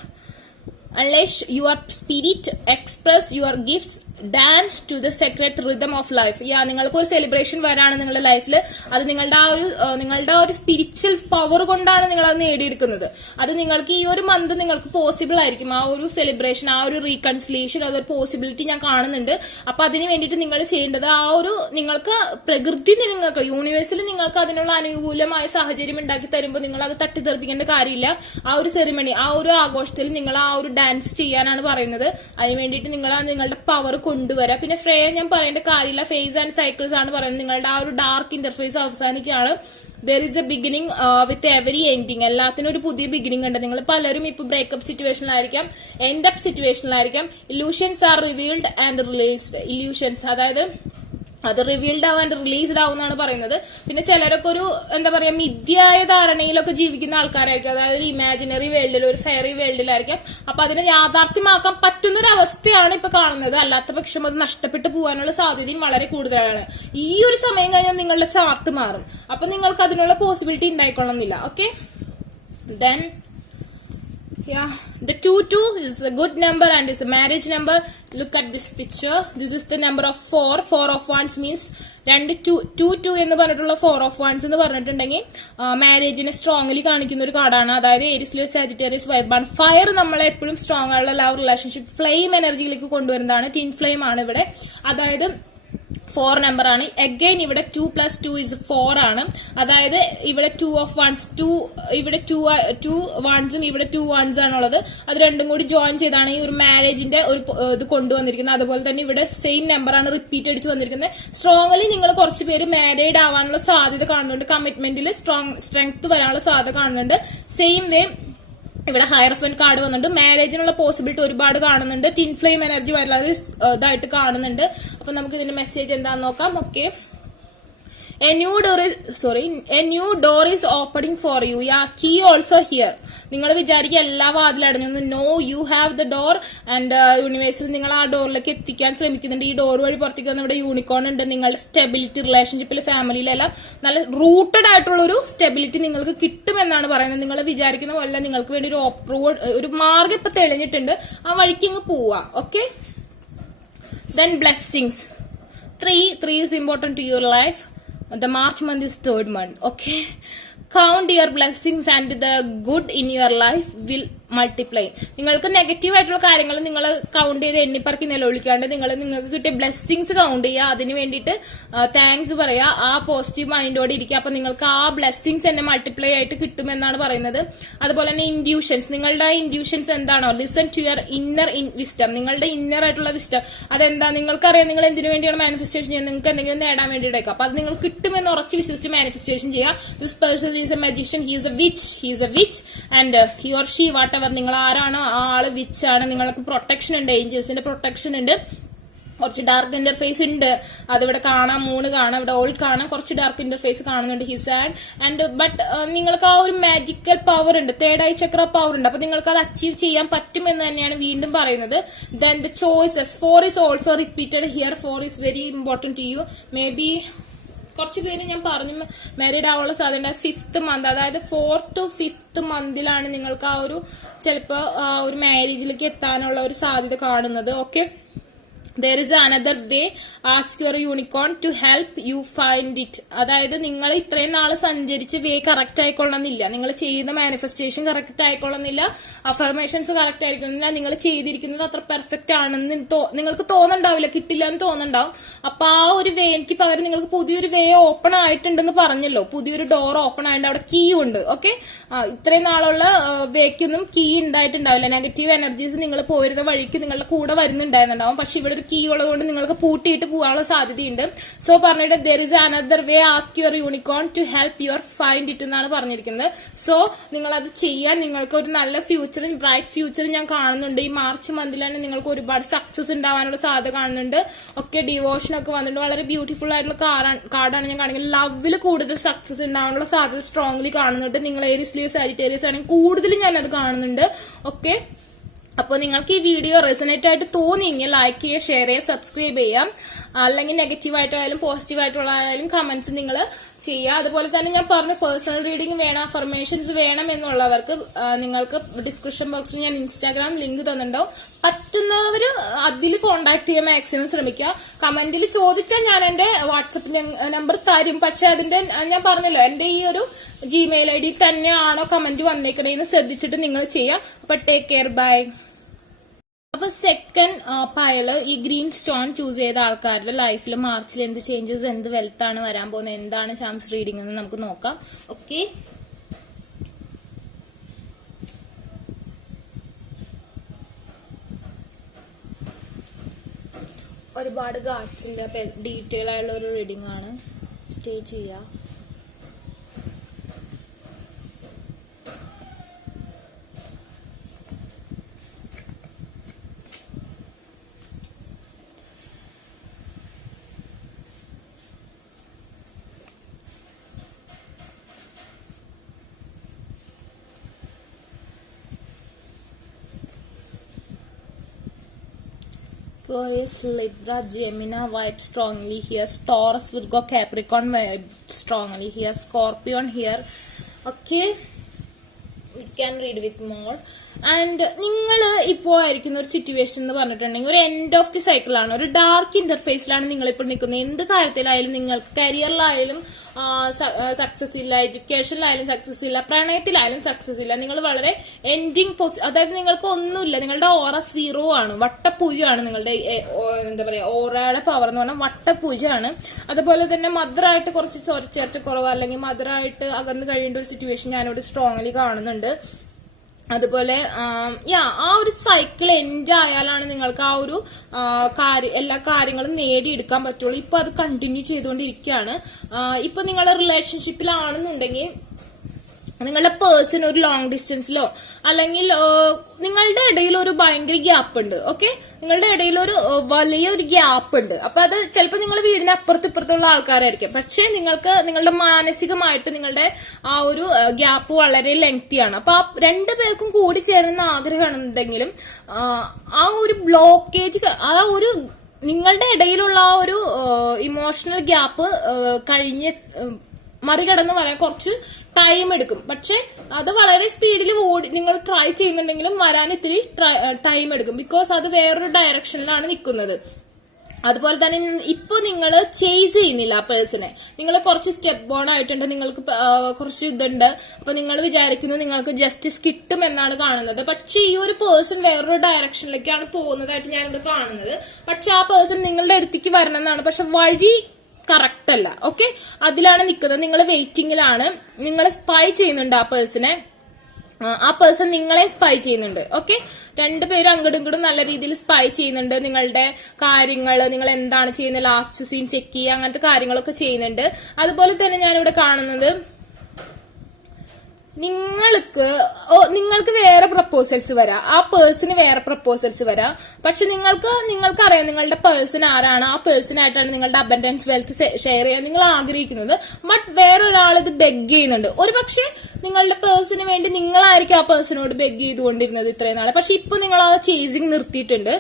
unleash your spirit, express your gifts, dance to the sacred rhythm of life. നിങ്ങൾക്ക് ഒരു സെലിബ്രേഷൻ വരാണ് നിങ്ങളുടെ ലൈഫിൽ. അത് നിങ്ങളുടെ ഒരു സ്പിരിച്വൽ പവർ കൊണ്ടാണ് നിങ്ങൾ അത് നേടിയെടുക്കുന്നത്. അത് നിങ്ങൾക്ക് ഈ ഒരു മന്ത് നിങ്ങൾക്ക് പോസിബിൾ ആയിരിക്കും. ആ ഒരു സെലിബ്രേഷൻ, ആ ഒരു റീകൺസിലിയേഷൻ, അതൊരു പോസിബിലിറ്റി ഞാൻ കാണുന്നുണ്ട്. അപ്പൊ അതിന് വേണ്ടിയിട്ട് നിങ്ങൾ ചെയ്യേണ്ടത് നിങ്ങൾക്ക് പ്രകൃതി, നിങ്ങൾക്ക് യൂണിവേഴ്സിൽ നിങ്ങൾക്ക് അതിനുള്ള അനുകൂലമായ സാഹചര്യം ഉണ്ടാക്കി തരുമ്പോൾ നിങ്ങൾ അത് തട്ടിത്തെറിപ്പിക്കേണ്ട കാര്യമില്ല. ആ ഒരു സെറിമണി, ആ ഒരു ആഘോഷത്തിൽ നിങ്ങൾ ആ ഒരു ഡാൻസ് ചെയ്യാനാണ് പറയുന്നത്. അതിന് വേണ്ടിയിട്ട് നിങ്ങൾ നിങ്ങളുടെ പവർ കൊണ്ടുവരാം. പിന്നെ ഫ്രേയ ഞാൻ പറയേണ്ട കാര്യമില്ല, ഫേസ് ആൻഡ് സൈക്കിൾസ് ആണ് പറയുന്നത്. നിങ്ങളുടെ ആ ഒരു ഡാർക്ക് ഇന്റർഫേസ് അവസാനിക്കുകയാണ്. There is a beginning with every ending. എല്ലാത്തിനും ഒരു പുതിയ ബിഗിനിങ് ഉണ്ട്. നിങ്ങൾ പലരും ഇപ്പൊ ബ്രേക്കപ്പ് സിറ്റുവേഷനിലായിരിക്കാം, എൻഡ് അപ്പ് സിറ്റുവേഷനിലായിരിക്കാം. Illusions are revealed and released. Illusions അതായത് അത് റിവീൽഡ് ആവാൻ റിലീസ്ഡ് ആവും എന്നാണ് പറയുന്നത്. പിന്നെ ചിലരൊക്കെ ഒരു എന്താ പറയാ മിഥ്യായ ധാരണയിലൊക്കെ ജീവിക്കുന്ന ആൾക്കാരായിരിക്കും. അതായത് ഒരു ഇമാജിനറി വേൾഡിൽ, ഒരു ഫെയറി വേൾഡിലായിരിക്കും. അപ്പൊ അതിനെ യാഥാർത്ഥ്യമാക്കാൻ പറ്റുന്ന ഒരു അവസ്ഥയാണ് ഇപ്പൊ കാണുന്നത്. അല്ലാത്ത പക്ഷം അത് നഷ്ടപ്പെട്ടു പോകാനുള്ള സാധ്യതയും വളരെ കൂടുതലാണ്. ഈ ഒരു സമയം കഴിഞ്ഞാൽ നിങ്ങളുടെ ചാർട്ട് മാറും. അപ്പൊ നിങ്ങൾക്ക് അതിനുള്ള പോസിബിലിറ്റി ഉണ്ടായിക്കൊള്ളുന്നില്ല. Okay, then yeah, the 2 is a good number and is a marriage number. Look at this picture. This is the number of 4. 4 of wands means 2 എന്ന് പറഞ്ഞിട്ടുള്ള 4 of wands എന്ന് പറഞ്ഞിട്ടുണ്ടെങ്കിൽ മാരേജിനെ സ്ട്രോങ്ലി കാണിക്കുന്ന ഒരു കാർഡാണ്. അതായത് ഏരിയസിലെ സാജിറ്റേറിയസ് വൈബാണ്. ഫയർ നമ്മളെ എപ്പോഴും സ്ട്രോങ് ആയുള്ള ലവ് റിലേഷൻഷിപ്പ് ഫ്ലെയിം എനർജിയിലേക്ക് കൊണ്ടുവരുന്നതാണ്. ടിൻ ഫ്ലെയിം ആണ് ഇവിടെ. അതായത് 4 നമ്പർ ആണ്. അഗൈൻ ഇവിടെ 2 + 2 is 4 ആണ്. അതായത് ഇവിടെ 2 of wands, ഇവിടെ 2 wandsഉം ഇവിടെ 2 wands ആണുള്ളത്. അത് രണ്ടും കൂടി ജോയിൻ ചെയ്താണ് ഈ ഒരു മാരേജിന്റെ ഒരു ഇത് കൊണ്ടുവന്നിരിക്കുന്നത്. അതുപോലെ തന്നെ ഇവിടെ സെയിം നമ്പർ ആണ് റിപ്പീറ്റ് അടിച്ച് വന്നിരിക്കുന്നത്. സ്ട്രോങ്ലി നിങ്ങൾ കുറച്ച് പേര് മാരീഡ് ആവാനുള്ള സാധ്യത കാണുന്നുണ്ട്. കമ്മിറ്റ്മെന്റിൽ സ്ട്രെങ്ത് വരാനുള്ള സാധ്യത കാണുന്നുണ്ട്. സെയിം വേ ഇവിടെ ഹയർഫന്റ് കാർഡ് വന്നിട്ടുണ്ട്. മാരേജിനുള്ള പോസിബിലിറ്റി ഒരുപാട് കാണുന്നുണ്ട്. ടിൻ ഫ്ലെയിം എനർജി വളരെ ഇതായിട്ട് കാണുന്നുണ്ട്. അപ്പൊ നമുക്ക് ഇതിന്റെ മെസ്സേജ് എന്താന്ന് നോക്കാം. Okay, a new door is opening for you. Yeah, key also here. നിങ്ങൾ വിചാരിക്കുക എല്ലാ വാതിലും അടഞ്ഞു. No, you have the door and യൂണിവേഴ്സിൽ നിങ്ങൾ ആ ഡോറിലേക്ക് എത്തിക്കാൻ ശ്രമിക്കുന്നുണ്ട്. ഈ ഡോർ വഴി പുറത്തേക്ക് വന്ന ഇവിടെ യൂണിക്കോൺ ഉണ്ട്. നിങ്ങളുടെ സ്റ്റെബിലിറ്റി റിലേഷൻഷിപ്പിൽ, ഫാമിലിയിലെല്ലാം നല്ല റൂട്ടഡ് ആയിട്ടുള്ള ഒരു സ്റ്റെബിലിറ്റി നിങ്ങൾക്ക് കിട്ടുമെന്നാണ് പറയുന്നത്. നിങ്ങൾ വിചാരിക്കുന്ന പോലെ നിങ്ങൾക്ക് വേണ്ടി ഒരു മാർഗം ഇപ്പൊ തെളിഞ്ഞിട്ടുണ്ട്. ആ വഴിക്ക് ഇങ്ങ് പോവാ. Okay, then blessings. 3 is important to your life. The March month is 3rd month. Okay, count your blessings and the good in your life will multiply. നിങ്ങൾക്ക് നെഗറ്റീവ് ആയിട്ടുള്ള കാര്യങ്ങൾ നിങ്ങൾ കൗണ്ട് ചെയ്ത് എണ്ണിപ്പറക്കി നിലവിളിക്കാണ്ട് നിങ്ങൾക്ക് കിട്ടിയ ബ്ലെസ്സിങ്സ് കൗണ്ട് ചെയ്യുക. അതിന് വേണ്ടിയിട്ട് താങ്ക്സ് പറയുക. ആ പോസിറ്റീവ് മൈൻഡോടെ ഇരിക്കുക. അപ്പൊ നിങ്ങൾക്ക് ആ ബ്ലെസ്സിങ്സ് തന്നെ മൾട്ടിപ്ലൈ ആയിട്ട് കിട്ടുമെന്നാണ് പറയുന്നത്. അതുപോലെ തന്നെ ഇൻഡ്യൂഷൻസ്, നിങ്ങളുടെ ഇൻഡ്യൂഷൻസ് എന്താണോ, listen to your inner wisdom. നിങ്ങളുടെ ഇന്നർ ആയിട്ടുള്ള വിസ്റ്റം അതെന്താ നിങ്ങൾക്കറിയാം. നിങ്ങൾ എന്തിനു വേണ്ടിയാണ് മാനിഫെസ്റ്റേഷൻ ചെയ്യുന്നത്, നിങ്ങൾക്ക് എന്തെങ്കിലും നേടാൻ വേണ്ടിയിട്ടേക്കും. അപ്പൊ അത് നിങ്ങൾ കിട്ടുമെന്ന് ഉറച്ച് വിശ്വസിച്ച് മാനിഫെസ്റ്റേഷൻ ചെയ്യുക. This person is A magician, he is A which and he or she what ever, നിങ്ങൾ ആരാണോ ആ ആള് വിച്ചാണ്. നിങ്ങൾക്ക് പ്രൊട്ടക്ഷൻ ഉണ്ട്, ഏഞ്ചൽസിന്റെ പ്രൊട്ടക്ഷൻ ഉണ്ട്. കുറച്ച് ഡാർക്ക് ഇന്റർഫേസ് ഉണ്ട്. അതിവിടെ കാണാം, 3 കാണാം, ഇവിടെ ഓൾ കാണാം, കുറച്ച് ഡാർക്ക് ഇന്റർഫേസ് കാണുന്നുണ്ട്. ഹിസ് ആൻഡ് ബട്ട് നിങ്ങൾക്ക് ആ ഒരു മാജിക്കൽ പവർ ഉണ്ട്, 3rd eye ചക്ര പവർ ഉണ്ട്. അപ്പൊ നിങ്ങൾക്ക് അത് അച്ചീവ് ചെയ്യാൻ പറ്റുമെന്ന് തന്നെയാണ് വീണ്ടും പറയുന്നത്. Then the choices 4 is also repeated here. 4 is very important to you. Maybe കുറച്ച് പേര് ഞാൻ പറഞ്ഞു മാരീഡ് ആവാനുള്ള സാധ്യത 5th month, അതായത് 4th to 5th monthലാണ് നിങ്ങൾക്ക് ആ ഒരു ചിലപ്പോൾ ഒരു മാരേജിലേക്ക് എത്താനുള്ള ഒരു സാധ്യത കാണുന്നത്. Okay, there is another way. Ask your unicorn to help you find it. അതായത് നിങ്ങൾ ഇത്രയും നാള് സഞ്ചരിച്ച് വേ കറക്റ്റ് ആയിക്കൊള്ളണമെന്നില്ല. നിങ്ങൾ ചെയ്ത മാനിഫെസ്റ്റേഷൻ കറക്റ്റ് ആയിക്കൊള്ളണമെന്നില്ല. അഫർമേഷൻസ് കറക്റ്റ് ആയിക്കൊള്ളുന്നില്ല. നിങ്ങൾ ചെയ്തിരിക്കുന്നത് അത്ര പെർഫെക്റ്റ് ആണെന്ന് നിങ്ങൾക്ക് തോന്നുന്നുണ്ടാവില്ല, കിട്ടില്ല എന്ന് തോന്നുന്നുണ്ടാവും. അപ്പൊ ആ ഒരു വേ എനിക്ക് പകരം നിങ്ങൾക്ക് പുതിയൊരു വേ ഓപ്പൺ ആയിട്ടുണ്ടെന്ന് പറഞ്ഞല്ലോ. പുതിയൊരു ഡോർ ഓപ്പൺ ആയിട്ട് അവിടെ കീ ഉണ്ട്. ഓക്കെ, ഇത്രയും നാളുള്ള വേക്കൊന്നും കീ ഉണ്ടായിട്ടുണ്ടാവില്ല. നെഗറ്റീവ് എനർജീസ് നിങ്ങൾ പോയിരുന്ന വഴിക്ക് നിങ്ങളുടെ കൂടെ വരുന്നുണ്ടായിരുന്നുണ്ടാവും. പക്ഷെ ഇവിടെ കീ ഉള്ളതുകൊണ്ട് നിങ്ങൾക്ക് പൂട്ടിയിട്ട് പോകാനുള്ള സാധ്യതയുണ്ട്. സോ പറഞ്ഞിട്ട് there is another way. Ask your unicorn to help you find it എന്നാണ് പറഞ്ഞിരിക്കുന്നത്. സോ നിങ്ങൾ അത് ചെയ്യാൻ നിങ്ങൾക്ക് ഒരു നല്ല ഫ്യൂച്ചർ, ബ്രൈറ്റ് ഫ്യൂച്ചർ ഞാൻ കാണുന്നുണ്ട്. ഈ മാർച്ച് മന്തിലാണ് നിങ്ങൾക്ക് ഒരുപാട് സക്സസ് ഉണ്ടാവാനുള്ള സാധ്യത കാണുന്നുണ്ട്. ഒക്കെ ഡിവോഷൻ ഒക്കെ വന്നിട്ട് വളരെ ബ്യൂട്ടിഫുൾ ആയിട്ടുള്ള കാർഡാണ് ഞാൻ കാണിക്കുന്നത്. ലവിൽ കൂടുതൽ സക്സസ് ഉണ്ടാവാനുള്ള സാധ്യത സ്ട്രോങ്ലി കാണുന്നുണ്ട്. നിങ്ങൾ ഏരിയസ് സാജിറ്റേറിയസ് ആണെങ്കിൽ കൂടുതൽ ഞാനത് കാണുന്നുണ്ട്. ഓക്കെ, അപ്പോൾ നിങ്ങൾക്ക് ഈ വീഡിയോ റെസനേറ്റ് ആയിട്ട് തോന്നിയെങ്കിൽ ലൈക്ക് ചെയ്യുക, ഷെയർ ചെയ്യുക, സബ്സ്ക്രൈബ് ചെയ്യാം. അല്ലെങ്കിൽ നെഗറ്റീവായിട്ടായാലും പോസിറ്റീവായിട്ടുള്ളതായാലും കമന്റ്സ് നിങ്ങൾ ചെയ്യുക. അതുപോലെ തന്നെ ഞാൻ പറഞ്ഞ പേഴ്സണൽ റീഡിംഗ് വേണം, അഫർമേഷൻസ് വേണം എന്നുള്ളവർക്ക് നിങ്ങൾക്ക് ഡിസ്ക്രിപ്ഷൻ ബോക്സിൽ ഞാൻ ഇൻസ്റ്റാഗ്രാം ലിങ്ക് തന്നിട്ടുണ്ടാവും. പറ്റുന്നവർ അതിൽ കോൺടാക്ട് ചെയ്യാൻ മാക്സിമം ശ്രമിക്കുക. കമന്റിൽ ചോദിച്ചാൽ ഞാൻ എന്റെ വാട്സപ്പ് നമ്പർ തരും. പക്ഷെ അതിന്റെ ഞാൻ പറഞ്ഞല്ലോ എന്റെ ഈ ഒരു ജിമെയിൽ ID തന്നെയാണോ കമന്റ് വന്നേക്കണേന്ന് ശ്രദ്ധിച്ചിട്ട് നിങ്ങൾ ചെയ്യുക. അപ്പൊ ടേക്ക് കെയർ, ബൈ. അപ്പൊ സെക്കൻഡ് പയല് ഈ ഗ്രീൻ സ്റ്റോൺ ചൂസ് ചെയ്ത ആൾക്കാരുടെ ലൈഫിൽ മാർച്ചിൽ എന്ത് ചേഞ്ചസ്, എന്ത് വെൽത്ത് ആണ് വരാൻ പോകുന്നത്, എന്താണ് ചാംസ് റീഡിംഗ് എന്ന് നമുക്ക് നോക്കാം. ഓക്കെ, ഒരുപാട് ഗാർഡ്സ് ഇല്ല, ഡീറ്റെയിൽ ആയുള്ള ഒരു റീഡിംഗ് ആണ്. സ്റ്റേ ചെയ്യാം. Aquarius, Libra, Gemini vibe strongly here. Taurus, Virgo, Capricorn vibe strongly here. Scorpion here. Okay, we can read with more. And നിങ്ങൾ ഇപ്പോൾ ആയിരിക്കുന്ന ഒരു സിറ്റുവേഷൻ എന്ന് പറഞ്ഞിട്ടുണ്ടെങ്കിൽ ഒരു എൻഡ് ഓഫ് ദി സൈക്കിൾ ആണ്, ഒരു ഡാർക്ക് ഇന്റർഫേസിലാണ് നിങ്ങൾ ഇപ്പോൾ നിൽക്കുന്നത്. എന്ത് കാര്യത്തിലായാലും, നിങ്ങൾക്ക് കരിയറിലായാലും സക്സസ് ഇല്ല, എഡ്യൂക്കേഷനിലായാലും സക്സസ് ഇല്ല, പ്രണയത്തിലായാലും സക്സസ് ഇല്ല. നിങ്ങൾ വളരെ എൻഡിങ് അതായത് നിങ്ങൾക്ക് ഒന്നുമില്ല, നിങ്ങളുടെ ഓറ 0 ആണ്, വട്ടപൂജയാണ്. നിങ്ങളുടെ എന്താ പറയാ, ഓറയുടെ പവർ എന്ന് പറഞ്ഞാൽ വട്ടപൂജയാണ്. അതുപോലെ തന്നെ മദറായിട്ട് കുറച്ച് ചേർച്ച കുറവ്, അല്ലെങ്കിൽ മദറായിട്ട് അകന്ന് കഴിയേണ്ട ഒരു സിറ്റുവേഷൻ ഞാനിവിടെ സ്ട്രോങ്ലി കാണുന്നുണ്ട്. അതുപോലെ ആ ഒരു സൈക്കിൾ എൻഡ് ആയാലാണ് നിങ്ങൾക്ക് ആ ഒരു എല്ലാ കാര്യങ്ങളും നേടിയെടുക്കാൻ പറ്റുള്ളൂ. ഇപ്പൊ അത് കണ്ടിന്യൂ ചെയ്തുകൊണ്ടിരിക്കുകയാണ്. ഇപ്പൊ നിങ്ങളുടെ റിലേഷൻഷിപ്പിലാണെന്നുണ്ടെങ്കിൽ നിങ്ങളുടെ പേഴ്സൺ ഒരു ലോങ് ഡിസ്റ്റൻസിലോ അല്ലെങ്കിൽ നിങ്ങളുടെ ഇടയിൽ ഒരു ഭയങ്കര ഗ്യാപ്പ് ഉണ്ട്. ഓക്കെ, നിങ്ങളുടെ ഇടയിൽ ഒരു വലിയൊരു ഗ്യാപ്പ് ഉണ്ട്. അപ്പൊ അത് ചിലപ്പോൾ നിങ്ങൾ വീടിന് അപ്പുറത്തുള്ള ആൾക്കാരായിരിക്കും, പക്ഷെ നിങ്ങൾക്ക് നിങ്ങളുടെ മാനസികമായിട്ട് നിങ്ങളുടെ ആ ഒരു ഗ്യാപ്പ് വളരെ ലെങ്തിയാണ്. അപ്പൊ ആ രണ്ടുപേർക്കും കൂടി ചേരുന്ന ആഗ്രഹമാണെന്നുണ്ടെങ്കിലും ആ ഒരു ബ്ലോക്കേജ്, ആ ഒരു നിങ്ങളുടെ ഇടയിലുള്ള ആ ഒരു ഇമോഷണൽ ഗ്യാപ്പ് മറികടന്ന് വരാൻ കുറച്ച് ടൈം എടുക്കും. പക്ഷെ അത് വളരെ സ്പീഡിൽ നിങ്ങൾ ട്രൈ ചെയ്യുന്നുണ്ടെങ്കിലും വരാൻ ഇത്തിരി ടൈം എടുക്കും, ബിക്കോസ് അത് വേറൊരു ഡയറക്ഷനിലാണ് നിൽക്കുന്നത്. അതുപോലെ തന്നെ ഇപ്പൊ നിങ്ങൾ ചേസ് ചെയ്യുന്നില്ല ആ പേഴ്സണെ, നിങ്ങൾ കുറച്ച് സ്റ്റെപ്പ് ബോൺ ആയിട്ടുണ്ട്, നിങ്ങൾക്ക് കുറച്ച് ഇതുണ്ട്. അപ്പൊ നിങ്ങൾ വിചാരിക്കുന്നു നിങ്ങൾക്ക് ജസ്റ്റിസ് കിട്ടും എന്നാണ് കാണുന്നത്. പക്ഷെ ഈ ഒരു പേഴ്സൺ വേറൊരു ഡയറക്ഷനിലേക്കാണ് പോകുന്നതായിട്ട് ഞാനിവിടെ കാണുന്നത്. പക്ഷെ ആ പേഴ്സൺ നിങ്ങളുടെ അടുത്തേക്ക് വരണം എന്നാണ്, പക്ഷെ വഴി കറക്റ്റ് അല്ല. ഓക്കെ, അതിലാണ് നിൽക്കുന്നത്. നിങ്ങൾ വെയിറ്റിംഗിലാണ്, നിങ്ങൾ സ്പൈ ചെയ്യുന്നുണ്ട് ആ പേഴ്സണെ, ആ പേഴ്സൺ നിങ്ങളെ സ്പൈ ചെയ്യുന്നുണ്ട്. ഓക്കെ, രണ്ടുപേരും അങ്ങോട്ടും ഇങ്ങോട്ടും നല്ല രീതിയിൽ സ്പൈ ചെയ്യുന്നുണ്ട്. നിങ്ങളുടെ കാര്യങ്ങൾ, നിങ്ങൾ എന്താണ് ചെയ്യുന്നത്, ലാസ്റ്റ് സീൻ ചെക്ക് ചെയ്യുക, അങ്ങനത്തെ കാര്യങ്ങളൊക്കെ ചെയ്യുന്നുണ്ട്. അതുപോലെ തന്നെ ഞാനിവിടെ കാണുന്നത് നിങ്ങൾക്ക് വേറെ പ്രപ്പോസൽസ് വരാം, ആ പേഴ്സണ് വേറെ പ്രപ്പോസൽസ് വരാം. പക്ഷെ നിങ്ങൾക്കറിയാം നിങ്ങളുടെ പേഴ്സൺ ആരാണ്, ആ പേഴ്സണായിട്ടാണ് നിങ്ങളുടെ അബൻഡൻസ് വെൽത്ത് ഷെയർ ചെയ്യാൻ നിങ്ങൾ ആഗ്രഹിക്കുന്നത്. ബട്ട് വേറൊരാൾ ഇത് ബെഗ് ചെയ്യുന്നുണ്ട്. ഒരു പക്ഷെ നിങ്ങളുടെ പേഴ്സണിന് വേണ്ടി നിങ്ങളായിരിക്കും ആ പേഴ്സണോട് ബെഗ് ചെയ്തുകൊണ്ടിരുന്നത് ഇത്രയും നാളെ. പക്ഷെ ഇപ്പൊ നിങ്ങൾ ആ ചേസിങ് നിർത്തിയിട്ടുണ്ട്.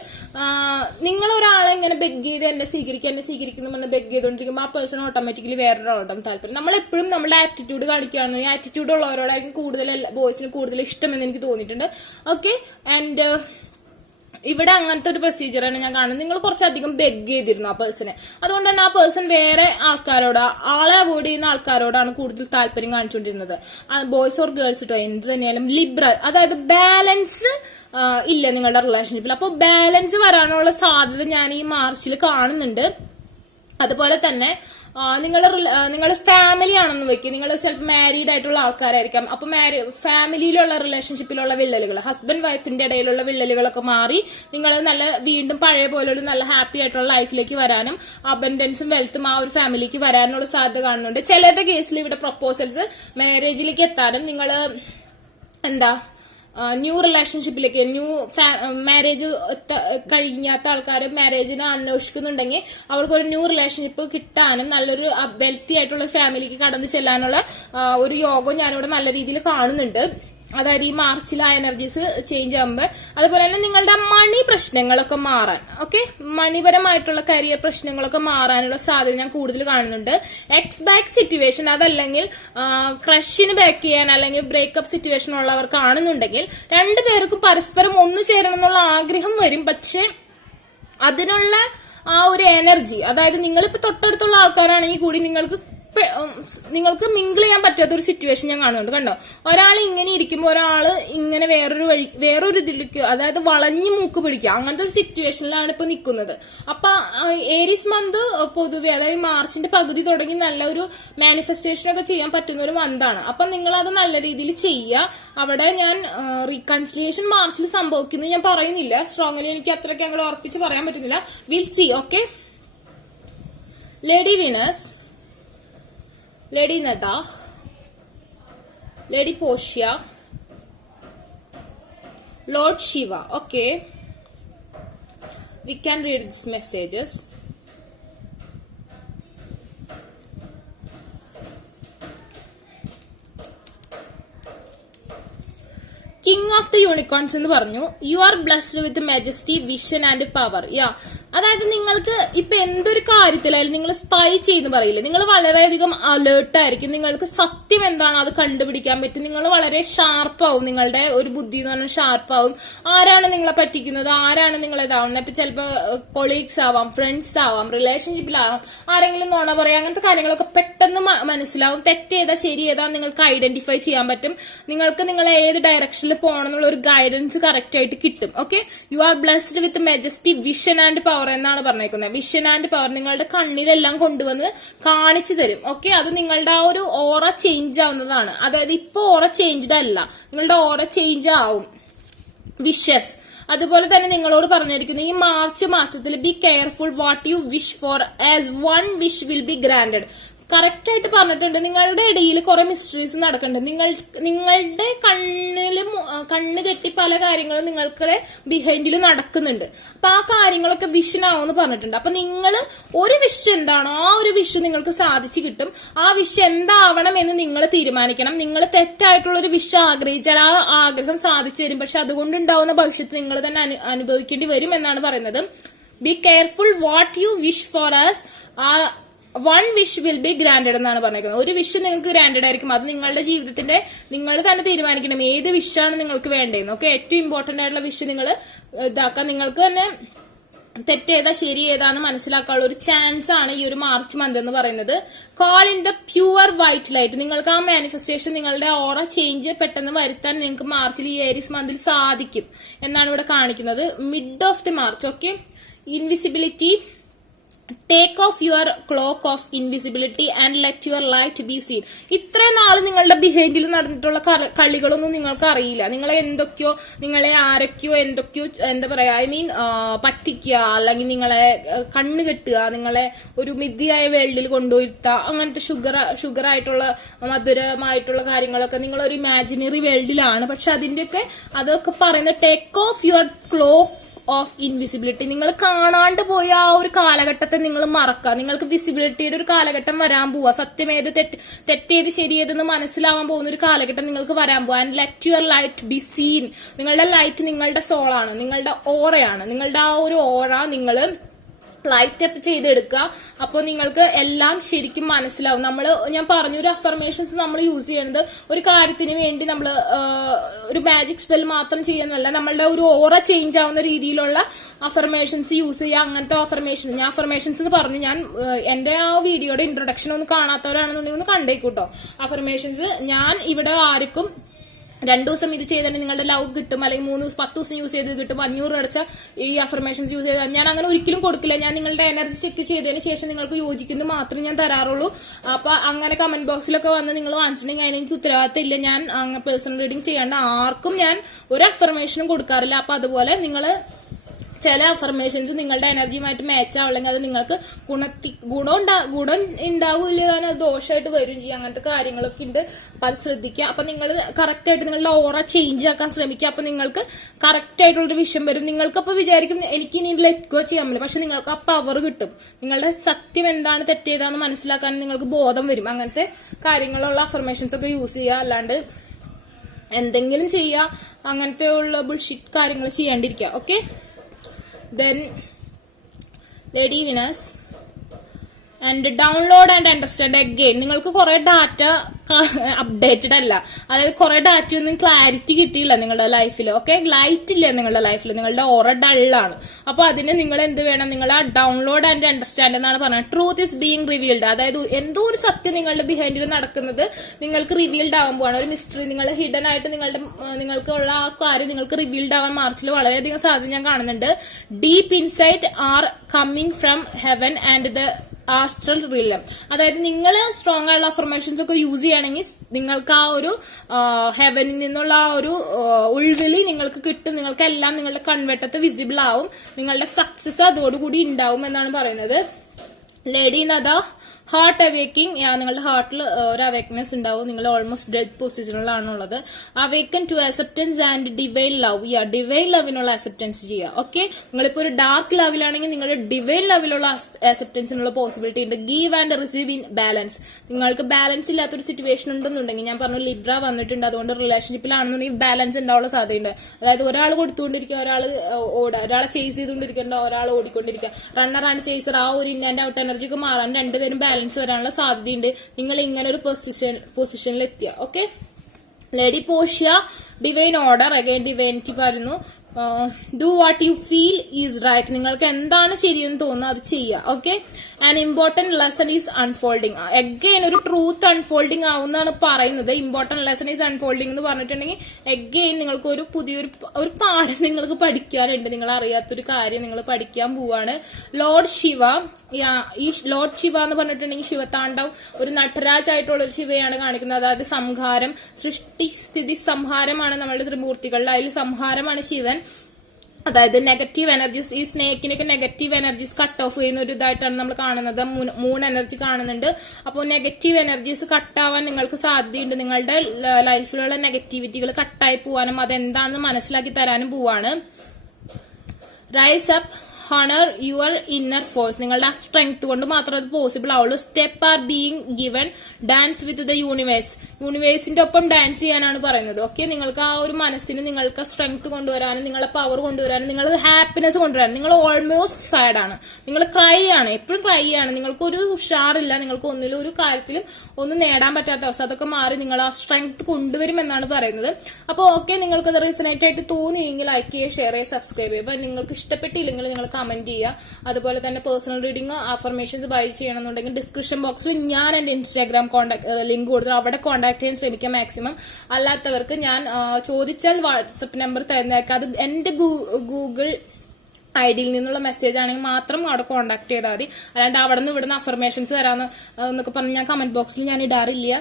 നിങ്ങൾ ഒരാളെ ഇങ്ങനെ ബെഗ് ചെയ്ത് എന്നെ സ്വീകരിക്കുന്നു എന്ന് ബെഗ് ചെയ്തുകൊണ്ടിരിക്കുമ്പോൾ ആ പേഴ്സൺ ഓട്ടോമാറ്റിക്കലി വേറൊരാളോടാണ് താല്പര്യം. നമ്മളെപ്പോഴും നമ്മുടെ ആറ്റിറ്റ്യൂഡ് കാണിക്കുകയാണ്. ഈ ആറ്റിറ്റ്യൂഡ് ഉള്ളവരോടായിരിക്കും കൂടുതൽ ബോയ്സിന് കൂടുതൽ ഇഷ്ടമെന്ന് എനിക്ക് തോന്നിയിട്ടുണ്ട്. ഓക്കെ, ആൻഡ് ഇവിടെ അങ്ങനത്തെ ഒരു പ്രൊസീജിയറാണ് ഞാൻ കാണുന്നത്. നിങ്ങൾ കുറച്ചധികം ബെഗ് ചെയ്തിരുന്നു ആ പേഴ്സണെ, അതുകൊണ്ട് തന്നെ ആ പേഴ്സൺ വേറെ ആളെ അവോയ്ഡ് ചെയ്യുന്ന ആൾക്കാരോടാണ് കൂടുതൽ താല്പര്യം കാണിച്ചുകൊണ്ടിരുന്നത്. ബോയ്സ് ഓർ ഗേൾസ് കേട്ടോ, എന്ത് തന്നെയാലും ലിബറൽ, അതായത് ബാലൻസ് ഇല്ല നിങ്ങളുടെ റിലേഷൻഷിപ്പിൽ. അപ്പോൾ ബാലൻസ് വരാനുള്ള സാധ്യത ഞാൻ ഈ മാർച്ചിൽ കാണുന്നുണ്ട്. അതുപോലെ തന്നെ നിങ്ങളുടെ ഫാമിലി ആണെന്ന് വെക്കുക, നിങ്ങൾ ചിലപ്പോൾ മാരീഡ് ആയിട്ടുള്ള ആൾക്കാരായിരിക്കാം. അപ്പൊ ഫാമിലിയിലുള്ള റിലേഷൻഷിപ്പിലുള്ള വിള്ളലുകൾ, ഹസ്ബൻഡ് വൈഫിന്റെ ഇടയിലുള്ള വിള്ളലുകളൊക്കെ മാറി നിങ്ങൾ വീണ്ടും പഴയ പോലെ ഒരു നല്ല ഹാപ്പി ആയിട്ടുള്ള ലൈഫിലേക്ക് വരാനും അബൻഡൻസും വെൽത്തും ആ ഒരു ഫാമിലിക്ക് വരാനുള്ള സാധ്യത കാണുന്നുണ്ട്. ചിലരുടെ കേസിൽ ഇവിടെ പ്രപ്പോസൽസ് മാരേജിലേക്ക് എത്താനും, നിങ്ങൾ ന്യൂ റിലേഷൻഷിപ്പിലേക്ക്, മാരേജ് കഴിഞ്ഞാത്ത ആൾക്കാർ മാരേജിനെ അന്വേഷിക്കുന്നുണ്ടെങ്കിൽ അവർക്കൊരു ന്യൂ റിലേഷൻഷിപ്പ് കിട്ടാനും നല്ലൊരു വെൽത്തി ആയിട്ടുള്ള ഫാമിലിക്ക് കടന്നു ചെല്ലാനുള്ള ഒരു യോഗം ഞാനിവിടെ നല്ല രീതിയിൽ കാണുന്നുണ്ട്. അതായത് ഈ മാർച്ചിൽ ആ എനർജീസ് ചേഞ്ച് ആകുമ്പോൾ. അതുപോലെ തന്നെ നിങ്ങളുടെ മണി പ്രശ്നങ്ങളൊക്കെ മാറാൻ, ഓക്കെ, മണിപരമായിട്ടുള്ള കരിയർ പ്രശ്നങ്ങളൊക്കെ മാറാനുള്ള സാധ്യത ഞാൻ കൂടുതൽ കാണുന്നുണ്ട്. എക്സ് ബാക്ക് സിറ്റുവേഷൻ, അതല്ലെങ്കിൽ ക്രഷിന് ബാക്ക് ചെയ്യാൻ അല്ലെങ്കിൽ ബ്രേക്കപ്പ് സിറ്റുവേഷൻ ഉള്ളവർക്കാണെന്നുണ്ടെങ്കിൽ രണ്ടുപേർക്കും പരസ്പരം ഒന്നു ചേരണം എന്നുള്ള ആഗ്രഹം വരും. പക്ഷെ അതിനുള്ള ആ ഒരു എനർജി, അതായത് നിങ്ങളിപ്പോ തൊട്ടടുത്തുള്ള ആൾക്കാരാണെങ്കിൽ കൂടി നിങ്ങൾക്ക് മിങ്കിൾ ചെയ്യാൻ പറ്റാത്ത ഒരു സിറ്റുവേഷൻ ഞാൻ കാണുന്നുണ്ട്. കണ്ടോ, ഒരാൾ ഇങ്ങനെ ഇരിക്കുമ്പോൾ ഒരാൾ ഇങ്ങനെ വേറൊരു ഇതിലേക്ക്, അതായത് വളഞ്ഞു മൂക്ക് പിടിക്കുക, അങ്ങനത്തെ ഒരു സിറ്റുവേഷനിലാണ് ഇപ്പൊ നിൽക്കുന്നത്. അപ്പൊ ഏരീസ് മന്ത് പൊതുവെ, അതായത് മാർച്ചിന്റെ പകുതി തുടങ്ങി നല്ലൊരു മാനിഫെസ്റ്റേഷൻ ഒക്കെ ചെയ്യാൻ പറ്റുന്ന ഒരു മന്താണ്. അപ്പൊ നിങ്ങൾ അത് നല്ല രീതിയിൽ ചെയ്യുക. അവിടെ ഞാൻ റീകൺസിലിയേഷൻ മാർച്ചിൽ സംഭവിക്കുന്നത് ഞാൻ പറയുന്നില്ല, സ്ട്രോങ്ലി എനിക്ക് അത്രയ്ക്ക് അങ്ങോട്ട് ഉറപ്പിച്ച് പറയാൻ പറ്റുന്നില്ല. Will see. Okay, lady Venus, Lady Nada, Lady Portia, Lord Shiva. Okay, we can read these messages. King of the unicorns എന്ന് പറഞ്ഞു. You are blessed with majesty, vision and power. അതായത് നിങ്ങൾക്ക് ഇപ്പൊ എന്തൊരു കാര്യത്തിലായാലും നിങ്ങൾ സ്പൈ ചെയ്യുന്ന പറയില്ലേ, നിങ്ങൾ വളരെയധികം അലേർട്ട് ആയിരിക്കും. നിങ്ങൾക്ക് സത്യം എന്താണോ അത് കണ്ടുപിടിക്കാൻ പറ്റും. നിങ്ങൾ വളരെ ഷാർപ്പാവും, നിങ്ങളുടെ ഒരു ബുദ്ധി എന്ന് പറഞ്ഞാൽ ഷാർപ്പാവും. ആരാണ് നിങ്ങളെ പറ്റിക്കുന്നത്, ആരാണ് നിങ്ങളെ ഇതാവുന്നത്. ഇപ്പൊ ചിലപ്പോൾ കൊളീഗ്സ് ആവാം, ഫ്രണ്ട്സ് ആവാം, റിലേഷൻഷിപ്പിലാവാം, ആരെങ്കിലും നോണ പറയാം, അങ്ങനത്തെ കാര്യങ്ങളൊക്കെ പെട്ടെന്ന് മനസ്സിലാവും. തെറ്റേതാ ശരി ഏതാ നിങ്ങൾക്ക് ഐഡന്റിഫൈ ചെയ്യാൻ പറ്റും. നിങ്ങൾക്ക് നിങ്ങളെ ഏത് ഡയറക്ഷനിൽ പോകണം എന്നുള്ള ഒരു ഗൈഡൻസ് കറക്റ്റ് ആയിട്ട് കിട്ടും. Okay, you are blessed with majesty, vision and power എന്നാണ് പറഞ്ഞേക്കുന്നത്. വിഷൻ ആൻഡ് പവർ നിങ്ങളുടെ കണ്ണിലെല്ലാം കൊണ്ടുവന്ന് കാണിച്ചു തരും. ഓക്കെ, അത് നിങ്ങളുടെ ആ ഒരു ഓറ ചേഞ്ച് ആവുന്നതാണ്. അതായത് ഇപ്പൊ ഓറ ചേഞ്ച്ഡ് അല്ല, നിങ്ങളുടെ ഓറ ചേഞ്ച് ആവും. വിഷസ് അതുപോലെ തന്നെ നിങ്ങളോട് പറഞ്ഞിരിക്കുന്നു ഈ മാർച്ച് മാസത്തിൽ B careful what you wish four, as one wish will be granted. Correct ആയിട്ട് പറഞ്ഞിട്ടുണ്ട്. നിങ്ങളുടെ ഇടയിൽ കുറെ മിസ്റ്ററീസ് നടക്കുന്നുണ്ട്. നിങ്ങളുടെ കണ്ണ് കെട്ടി പല കാര്യങ്ങളും നിങ്ങളുടെ ബിഹൈൻഡിൽ നടക്കുന്നുണ്ട്. അപ്പൊ ആ കാര്യങ്ങളൊക്കെ വിഷൻ ആവുമെന്ന് പറഞ്ഞിട്ടുണ്ട്. അപ്പൊ നിങ്ങൾ ഒരു വിഷ് എന്താണോ ആ ഒരു വിഷ് നിങ്ങൾക്ക് സാധിച്ചു കിട്ടും. ആ വിഷ് എന്താവണം എന്ന് നിങ്ങൾ തീരുമാനിക്കണം. നിങ്ങൾ തെറ്റായിട്ടുള്ള ഒരു വിഷ് ആഗ്രഹിച്ചാൽ ആ ആഗ്രഹം സാധിച്ചു തരും. പക്ഷെ അതുകൊണ്ടുണ്ടാവുന്ന ഭവിഷ്യത്ത് നിങ്ങൾ തന്നെ അനുഭവിക്കേണ്ടി വരും എന്നാണ് പറയുന്നത്. Be careful what you wish for as, one wish will be granted എന്നാണ് പറഞ്ഞിരിക്കുന്നത്. ഒരു വിഷ് നിങ്ങൾക്ക് ഗ്രാൻഡഡ് ആയിരിക്കും. അത് നിങ്ങളുടെ ജീവിതത്തിന്റെ നിങ്ങൾ തന്നെ തീരുമാനിക്കണം ഏത് വിഷാണ് നിങ്ങൾക്ക് വേണ്ടതെന്ന്. ഓക്കെ, ഏറ്റവും ഇമ്പോർട്ടന്റ് ആയിട്ടുള്ള വിഷ് നിങ്ങൾ ഇതാക്കാൻ നിങ്ങൾക്ക് തന്നെ തെറ്റേതാ ശരി ഏതാന്ന് മനസ്സിലാക്കാനുള്ള ഒരു ചാൻസ് ആണ് ഈ ഒരു മാർച്ച് മന്ത് എന്ന് പറയുന്നത്. Call in the pure white light. നിങ്ങൾക്ക് ആ മാനിഫെസ്റ്റേഷൻ, നിങ്ങളുടെ ഓറ ചേഞ്ച് പെട്ടെന്ന് വരുത്താൻ നിങ്ങൾക്ക് മാർച്ചിൽ ഈ ഏരീസ് മന്തിൽ സാധിക്കും എന്നാണ് ഇവിടെ കാണിക്കുന്നത്. Mid of the March. Okay, invisibility. Take off your clock of invisibility and let your light be seen. ഇത്രയും നാള് നിങ്ങളുടെ ബിഹൈൻഡിൽ നടന്നിട്ടുള്ള കളികളൊന്നും നിങ്ങൾക്ക് അറിയില്ല. നിങ്ങളെ എന്തൊക്കെയോ, നിങ്ങളെ ആരൊക്കെയോ എന്തൊക്കെയോ എന്താ പറയാ, ഐ മീൻ പറ്റിക്കുക, അല്ലെങ്കിൽ നിങ്ങളെ കണ്ണ് കെട്ടുക, നിങ്ങളെ ഒരു മിഥ്യയായ വേൾഡിൽ കൊണ്ടുവരുത്തുക, അങ്ങനത്തെ ഷുഗർ ആയിട്ടുള്ള മധുരമായിട്ടുള്ള കാര്യങ്ങളൊക്കെ നിങ്ങളൊരു ഇമാജിനറി വേൾഡിലാണ്. പക്ഷെ അതൊക്കെ പറയുന്നത് take off your clock of invisibility. നിങ്ങൾ കാണാണ്ട് പോയ ആ ഒരു കാലഘട്ടത്തെ നിങ്ങൾ മറക്കുക. നിങ്ങൾക്ക് വിസിബിലിറ്റിയുടെ ഒരു കാലഘട്ടം വരാൻ പോവുക. സത്യമേത് തെറ്റേത് ശരിയേതെന്ന് മനസ്സിലാവാൻ പോകുന്ന ഒരു കാലഘട്ടം നിങ്ങൾക്ക് വരാൻ പോവുക. And let your light be seen. നിങ്ങളുടെ ലൈറ്റ് നിങ്ങളുടെ സോളാണ്, നിങ്ങളുടെ ഓറയാണ്. നിങ്ങളുടെ ആ ഒരു ഓറ നിങ്ങൾ ലൈറ്റ് അപ്പ് ചെയ്തെടുക്കുക. അപ്പോൾ നിങ്ങൾക്ക് എല്ലാം ശരിക്കും മനസ്സിലാവും. ഞാൻ പറഞ്ഞു, ഒരു അഫർമേഷൻസ് നമ്മൾ യൂസ് ചെയ്യുന്നത് ഒരു കാര്യത്തിന് വേണ്ടി നമ്മൾ ഒരു മാജിക് സ്പെൽ മാത്രം ചെയ്യുന്നതല്ല, നമ്മളുടെ ഒരു ഓറ ചേഞ്ച് ആവുന്ന രീതിയിലുള്ള അഫർമേഷൻസ് യൂസ് ചെയ്യുക. അങ്ങനത്തെ ഞാൻ അഫർമേഷൻസ് എന്ന് പറഞ്ഞു. ഞാൻ എന്റെ ആ വീഡിയോയുടെ ഇൻട്രൊഡക്ഷൻ ഒന്ന് കാണാത്തവരാണെന്നുണ്ടെങ്കിൽ ഒന്ന് കണ്ടേക്കൂട്ടോ. അഫർമേഷൻസ് ഞാൻ ഇവിടെ ആർക്കും 2 ദിവസം ഇത് ചെയ്തിട്ട് നിങ്ങളുടെ ലവ് കിട്ടും, അല്ലെങ്കിൽ 3 ദിവസം 10 ദിവസം യൂസ് ചെയ്ത് കിട്ടും, 500 അടച്ച ഈ അഫർമേഷൻസ് യൂസ് ചെയ്താൽ ഞാൻ അങ്ങനെ ഒരിക്കലും കൊടുക്കില്ല. ഞാൻ നിങ്ങളുടെ എനർജി ചെക്ക് ചെയ്തതിന് ശേഷം നിങ്ങൾക്ക് യോജിക്കുന്നത് മാത്രമേ ഞാൻ തരാറുള്ളൂ. അപ്പൊ അങ്ങനെ കമന്റ് ബോക്സിലൊക്കെ വന്ന് നിങ്ങൾ വാങ്ങിച്ചിട്ടുണ്ടെങ്കിൽ അതിന് എനിക്ക് ഉത്തരവാദിത്തം ഇല്ല. ഞാൻ പേഴ്സണൽ റീഡിംഗ് ചെയ്യാണ്ട് ആർക്കും ഞാൻ ഒരു അഫർമേഷനും കൊടുക്കാറില്ല. അപ്പൊ അതുപോലെ നിങ്ങൾ ചില അഫർമേഷൻസ് നിങ്ങളുടെ എനർജിയുമായിട്ട് മാച്ച് ആവില്ലെങ്കിൽ അത് നിങ്ങൾക്ക് ഗുണം ഉണ്ടാവില്ല, അത് ദോഷമായിട്ട് വരും ചെയ്യും. അങ്ങനത്തെ കാര്യങ്ങളൊക്കെ ഉണ്ട്. അപ്പൊ അത് ശ്രദ്ധിക്കുക. അപ്പൊ നിങ്ങൾ കറക്റ്റ് ആയിട്ട് നിങ്ങളുടെ ഓറ ചേഞ്ച് ആക്കാൻ ശ്രമിക്കുക. അപ്പൊ നിങ്ങൾക്ക് കറക്റ്റ് ആയിട്ടുള്ളൊരു വിഷയം വരും. നിങ്ങൾക്ക് അപ്പൊ വിചാരിക്കും എനിക്ക് ഇനി ലെറ്റ് ഗോ ചെയ്യാൻ പറ്റില്ല, പക്ഷെ നിങ്ങൾക്ക് ആ പവർ കിട്ടും. നിങ്ങളുടെ സത്യം എന്താണ് തെറ്റേതാന്ന് മനസ്സിലാക്കാൻ നിങ്ങൾക്ക് ബോധം വരും. അങ്ങനത്തെ കാര്യങ്ങളുള്ള അഫർമേഷൻസ് ഒക്കെ യൂസ് ചെയ്യുക. അല്ലാണ്ട് എന്തെങ്കിലും ചെയ്യുക, അങ്ങനത്തെ ഉള്ള ബുൾഷിറ്റ് കാര്യങ്ങൾ ചെയ്യാണ്ടിരിക്കുക. Okay, then lady winners and download and understand again. നിങ്ങൾക്ക് കുറെ ഡാറ്റ അപ്ഡേറ്റഡ് അല്ല, അതായത് കുറെ ഡാറ്റ ഒന്നും ക്ലാരിറ്റി കിട്ടിയില്ല നിങ്ങളുടെ ലൈഫിൽ. ഓക്കെ, ലൈറ്റ് ഇല്ല നിങ്ങളുടെ ലൈഫിൽ, നിങ്ങളുടെ ഓറ ഡള്ളാണ്. അപ്പൊ അതിന് നിങ്ങൾ എന്ത് വേണം, നിങ്ങൾ ആ ഡൗൺലോഡ് ആൻഡ് അണ്ടർസ്റ്റാൻഡ് എന്നാണ് പറയുന്നത്. Truth is being revealed. അതായത് എന്തോ ഒരു സത്യം നിങ്ങളുടെ ബിഹൈൻഡിൽ നടക്കുന്നത് നിങ്ങൾക്ക് റിവീൽഡ് ആകുമ്പോഴാണ്. ഒരു മിസ്റ്ററി നിങ്ങൾ ഹിഡൻ ആയിട്ട് നിങ്ങൾക്കുള്ള ആ കാര്യം നിങ്ങൾക്ക് റിവീൽഡ് ആവാൻ മാർച്ചിൽ വളരെയധികം സാധ്യത ഞാൻ കാണുന്നുണ്ട്. Deep insight are coming from heaven and the astral റിലം. അതായത് നിങ്ങൾ സ്ട്രോങ് ആയുള്ള അഫർമേഷൻസ് ഒക്കെ യൂസ് ചെയ്യുകയാണെങ്കിൽ നിങ്ങൾക്ക് ആ ഒരു ഹെവനിൽ നിന്നുള്ള ആ ഒരു ഉൾവിളി നിങ്ങൾക്ക് കിട്ടും. നിങ്ങൾക്ക് എല്ലാം നിങ്ങളുടെ കൺവെട്ടത്ത് വിസിബിൾ ആവും. നിങ്ങളുടെ സക്സസ് അതോടുകൂടി ഉണ്ടാവും എന്നാണ് പറയുന്നത്. ലേഡി നദ ഹാർട്ട് അവേക്കിംഗ്, നിങ്ങളുടെ ഹാർട്ടിൽ ഒരു അവേക്നെസ് ഉണ്ടാവും. നിങ്ങൾ ഓൾമോസ്റ്റ് ഡെഡ് പൊസിഷനിലാണുള്ളത്. Awaken to acceptance and divine love. Divine ലവിനുള്ള അക്സെപ്റ്റൻസ് ചെയ്യുക. ഓക്കെ, നിങ്ങളിപ്പോ ഒരു ഡാർക്ക് ലവിലാണെങ്കിൽ നിങ്ങളുടെ ഡിവൈൻ ലവിലുള്ള അക്സെപ്റ്റൻസിനുള്ള പോസിബിലിറ്റി ഉണ്ട്. Give and receive in balance. നിങ്ങൾക്ക് ബാലൻസ് ഇല്ലാത്തൊരു സിറ്റുവേഷൻ ഉണ്ടെന്നുണ്ടെങ്കിൽ, ഞാൻ പറഞ്ഞു ലിബ്ര വന്നിട്ടുണ്ട്, അതുകൊണ്ട് റിലേഷൻഷിപ്പിലാണെന്നുണ്ടെങ്കിൽ ബാലൻസ് ഉണ്ടാവാനുള്ള സാധ്യതയുണ്ട്. അതായത് ഒരാൾ കൊടുത്തുകൊണ്ടിരിക്കുക, ഒരാളെ ചേസ് ചെയ്തുകൊണ്ടിരിക്കേണ്ട, ഒരാൾ ഓടിക്കൊണ്ടിരിക്കുക, റണ്ണർ ആൻഡ് ചേസർ, ആ ഒരു ഇൻ ആൻഡ് ഔട്ട് എനർജിക്ക് മാറാൻ രണ്ടുപേരും ബാലൻസ് വരാനുള്ള സാധ്യതയുണ്ട്. നിങ്ങൾ ഇങ്ങനെ ഒരു പൊസിഷനിൽ എത്തിയ. ഓക്കെ, ലേഡി പോഷ്യ ഡിവൈൻ ഓർഡർ, അഗൈൻ ഡിവൈനിറ്റി പറയുന്നു. Do what you feel is right. നിങ്ങൾക്ക് എന്താണ് ശരിയെന്ന് തോന്നുന്നത് അത് ചെയ്യുക. Okay, an important lesson is unfolding. Again ഒരു ട്രൂത്ത് അൺഫോൾഡിങ് ആവുന്നതാണ് പറയുന്നത്. ഇമ്പോർട്ടന്റ് ലെസൺ ഈസ് അൺഫോൾഡിങ് എന്ന് പറഞ്ഞിട്ടുണ്ടെങ്കിൽ അഗൈൻ നിങ്ങൾക്ക് ഒരു പുതിയൊരു പാഠം നിങ്ങൾക്ക് പഠിക്കാനുണ്ട്. നിങ്ങൾ അറിയാത്തൊരു കാര്യം നിങ്ങൾ പഠിക്കാൻ പോവാണ്. ലോർഡ് ശിവ, ഈ ലോർഡ് ശിവ എന്ന് പറഞ്ഞിട്ടുണ്ടെങ്കിൽ ശിവതാണ്ഡവ്, ഒരു നടരാജ് ആയിട്ടുള്ള ഒരു ശിവയാണ് കാണിക്കുന്നത്. അതായത് സംഹാരം, സൃഷ്ടി സ്ഥിതി സംഹാരമാണ് നമ്മളുടെ ത്രിമൂർത്തികളിൽ. അതിൽ സംഹാരമാണ് ശിവൻ. അതായത് നെഗറ്റീവ് എനർജീസ്, ഈ സ്നേക്കിനൊക്കെ നെഗറ്റീവ് എനർജീസ് കട്ട് ഓഫ് ചെയ്യുന്ന ഒരു ഇതായിട്ടാണ് നമ്മൾ കാണുന്നത്. മൂൺ എനർജി കാണുന്നുണ്ട്. അപ്പോൾ നെഗറ്റീവ് എനർജീസ് കട്ടാവാൻ നിങ്ങൾക്ക് സാധ്യതയുണ്ട്. നിങ്ങളുടെ ലൈഫിലുള്ള നെഗറ്റിവിറ്റികൾ കട്ടായി പോവാനും അതെന്താണെന്ന് മനസ്സിലാക്കി തരാനും പോവാണ്. Rise up, honour your inner force. നിങ്ങളുടെ ആ സ്ട്രെങ്ത് കൊണ്ട് മാത്രമേ അത് പോസിബിൾ ആവുള്ളൂ. Step are being given, dance with the universe. യൂണിവേഴ്സിന്റെ ഒപ്പം ഡാൻസ് ചെയ്യാനാണ് പറയുന്നത്. ഓക്കെ, നിങ്ങൾക്ക് ആ ഒരു മനസ്സിന് നിങ്ങൾക്ക് സ്ട്രെങ്ത് കൊണ്ടുവരാനും നിങ്ങളെ പവർ കൊണ്ടുവരാനും നിങ്ങൾക്ക് ഹാപ്പിനെസ് കൊണ്ടുവരാനും. നിങ്ങൾ ഓൾമോസ്റ്റ് സാഡ് ആണ്, നിങ്ങൾ ക്രൈ ആണ്, എപ്പോഴും ക്രൈ ആണ്, നിങ്ങൾക്ക് ഒരു ഉഷാറില്ല, നിങ്ങൾക്ക് ഒന്നിലും ഒരു കാര്യത്തിലും ഒന്നും നേടാൻ പറ്റാത്ത അവസ്ഥ. അതൊക്കെ മാറി നിങ്ങൾ ആ സ്ട്രെങ്ത് കൊണ്ടുവരുമെന്നാണ് പറയുന്നത്. അപ്പോൾ ഓക്കെ, നിങ്ങൾക്കത് റീസണേറ്റ് ആയിട്ട് തോന്നിയെങ്കിൽ ലൈക്ക് ചെയ്യുക, ഷെയർ ചെയ്യുക, സബ്സ്ക്രൈബ് ചെയ്യുക. അപ്പോൾ നിങ്ങൾക്ക് ഇഷ്ടപ്പെട്ടില്ലെങ്കിൽ നിങ്ങൾ കമന്റ് ചെയ്യുക. അതുപോലെ തന്നെ പേഴ്സണൽ റീഡിംഗ്, അഫർമേഷൻസ് ബൈ ചെയ്യണമെന്നുണ്ടെങ്കിൽ ഡിസ്ക്രിപ്ഷൻ ബോക്സിൽ ഞാൻ എന്റെ ഇൻസ്റ്റാഗ്രാം ലിങ്ക് കൊടുത്തു, അവിടെ കോൺടാക്ട് ചെയ്യാൻ ശ്രമിക്കാം മാക്സിമം. അല്ലാത്തവർക്ക് ഞാൻ ചോദിച്ചാൽ വാട്സപ്പ് നമ്പർ തരുന്നതായിരിക്കും. അത് എന്റെ ഗൂഗിൾ ഐഡിയിൽ നിന്നുള്ള മെസ്സേജ് ആണെങ്കിൽ മാത്രം അവിടെ കോൺടാക്ട് ചെയ്താൽ മതി. അല്ലാണ്ട് അവിടെ നിന്ന് ഇവിടുന്ന് അഫർമേഷൻസ് തരാമെന്ന് എന്നൊക്കെ പറഞ്ഞ് ഞാൻ കമന്റ് ബോക്സിൽ ഞാൻ ഇടാറില്ല.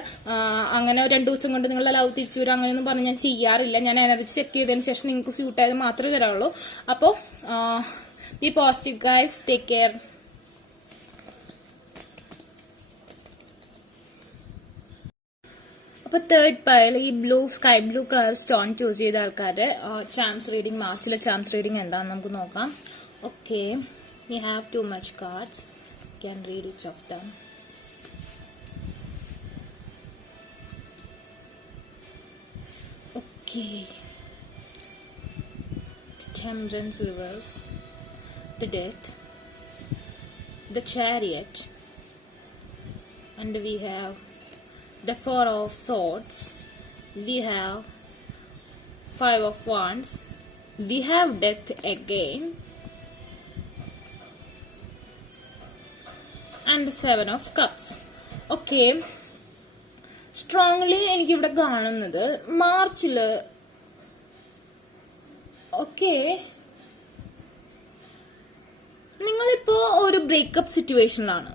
അങ്ങനെ 2 ദിവസം കൊണ്ട് നിങ്ങളുടെ ലവ് തിരിച്ചു വരും അങ്ങനെയൊന്നും പറഞ്ഞ് ഞാൻ ചെയ്യാറില്ല. ഞാൻ എനർജി ചെക്ക് ചെയ്തതിന് ശേഷം നിങ്ങൾക്ക് ഫ്യൂട്ട് ആയത് മാത്രമേ തരാറുള്ളൂ. അപ്പോൾ be positive guys, take care. അപ്പോൾ തേർഡ് പൈൽ ഈ sky blue colour stone choose ചെയ്ത ആൾക്കാരുടെ ചാംസ് റീഡിംഗ്, മാർച്ചിലെ ചാംസ് റീഡിംഗ് എന്താണെന്ന് നമുക്ക് നോക്കാം. Okay, we have too much cards, can read each of them. Okay, the Temperance reverse, the Death, the Chariot, and we have the 4 of Swords, we have 5 of Wands, we have Death again, and the 7 of Cups. Okay, strongly എനിക്കിവിടെ കാണുന്നത് മാർച്ചില് okay നിങ്ങളിപ്പോ ഒരു breakup സിറ്റുവേഷനിലാണ്,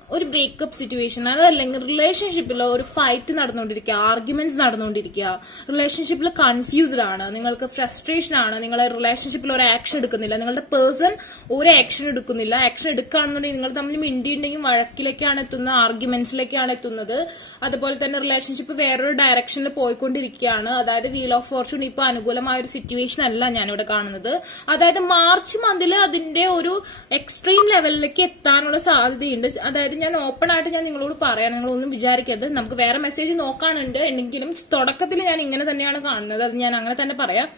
അതല്ലെങ്കിൽ റിലേഷൻഷിപ്പിൽ ഒരു fight നടന്നുകൊണ്ടിരിക്കുക, arguments നടന്നുകൊണ്ടിരിക്കുക, റിലേഷൻഷിപ്പിൽ കൺഫ്യൂസ്ഡ് ആണ്, നിങ്ങൾക്ക് ഫ്രസ്ട്രേഷൻ ആണ്, നിങ്ങൾ റിലേഷൻഷിപ്പിൽ ഒരു ആക്ഷൻ എടുക്കുന്നില്ല, നിങ്ങളുടെ പേഴ്സൺ ഒരു ആക്ഷൻ എടുക്കുന്നില്ല. ആക്ഷൻ എടുക്കുകയാണെന്നുണ്ടെങ്കിൽ നിങ്ങൾ തമ്മിൽ മിണ്ടിയുണ്ടെങ്കിൽ വഴക്കിലേക്കാണ് എത്തുന്നത്, ആർഗ്യുമെന്റ്സിലേക്കാണ് എത്തുന്നത്. അതുപോലെ തന്നെ റിലേഷൻഷിപ്പ് വേറൊരു ഡയറക്ഷനിൽ പോയിക്കൊണ്ടിരിക്കുകയാണ്. അതായത് വീൽ ഓഫ് ഫോർച്യൂൺ ഇപ്പൊ അനുകൂലമായ ഒരു സിറ്റുവേഷൻ അല്ല ഞാനിവിടെ കാണുന്നത്. അതായത് മാർച്ച് മന്തിൽ അതിന്റെ ഒരു എക്സ്ട്രീം ലെവലിലേക്ക് എത്താനുള്ള സാധ്യതയുണ്ട്. അതായത് ഞാൻ ഓപ്പൺ ആയിട്ട് ഞാൻ നിങ്ങളോട് പറയാം, നിങ്ങളൊന്നും വിചാരിക്കരുത്. നമുക്ക് വേറെ മെസ്സേജ് നോക്കാനുണ്ട്, എങ്കിലും തുടക്കത്തിൽ ഞാൻ ഇങ്ങനെ തന്നെയാണ് കാണുന്നത്. അത് ഞാൻ അങ്ങനെ തന്നെ പറയാം.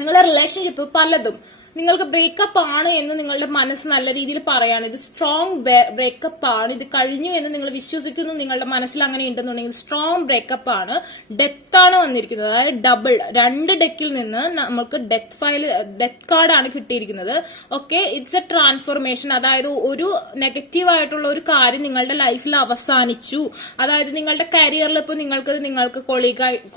നിങ്ങളുടെ റിലേഷൻഷിപ്പ് പലതും നിങ്ങൾക്ക് ബ്രേക്കപ്പ് ആണ് എന്ന് നിങ്ങളുടെ മനസ്സ് നല്ല രീതിയിൽ പറയാണ്. ഇത് സ്ട്രോങ് ബ്രേക്കപ്പ് ആണ്, ഇത് കഴിഞ്ഞു എന്ന് നിങ്ങൾ വിശ്വസിക്കുന്നു, നിങ്ങളുടെ മനസ്സിൽ അങ്ങനെ ഉണ്ടെന്നുണ്ടെങ്കിൽ സ്ട്രോങ് ബ്രേക്കപ്പ് ആണ്. ഡെത്ത് ആണ് വന്നിരിക്കുന്നത്, അതായത് ഡബിൾ 2 ഡെക്കിൽ നിന്ന് നമുക്ക് ഡെത്ത് കാർഡാണ് കിട്ടിയിരിക്കുന്നത്. Okay, it's A transformation. അതായത് ഒരു നെഗറ്റീവ് ആയിട്ടുള്ള ഒരു കാര്യം നിങ്ങളുടെ ലൈഫിൽ അവസാനിച്ചു. അതായത് നിങ്ങളുടെ കരിയറിൽ ഇപ്പോൾ നിങ്ങൾക്ക്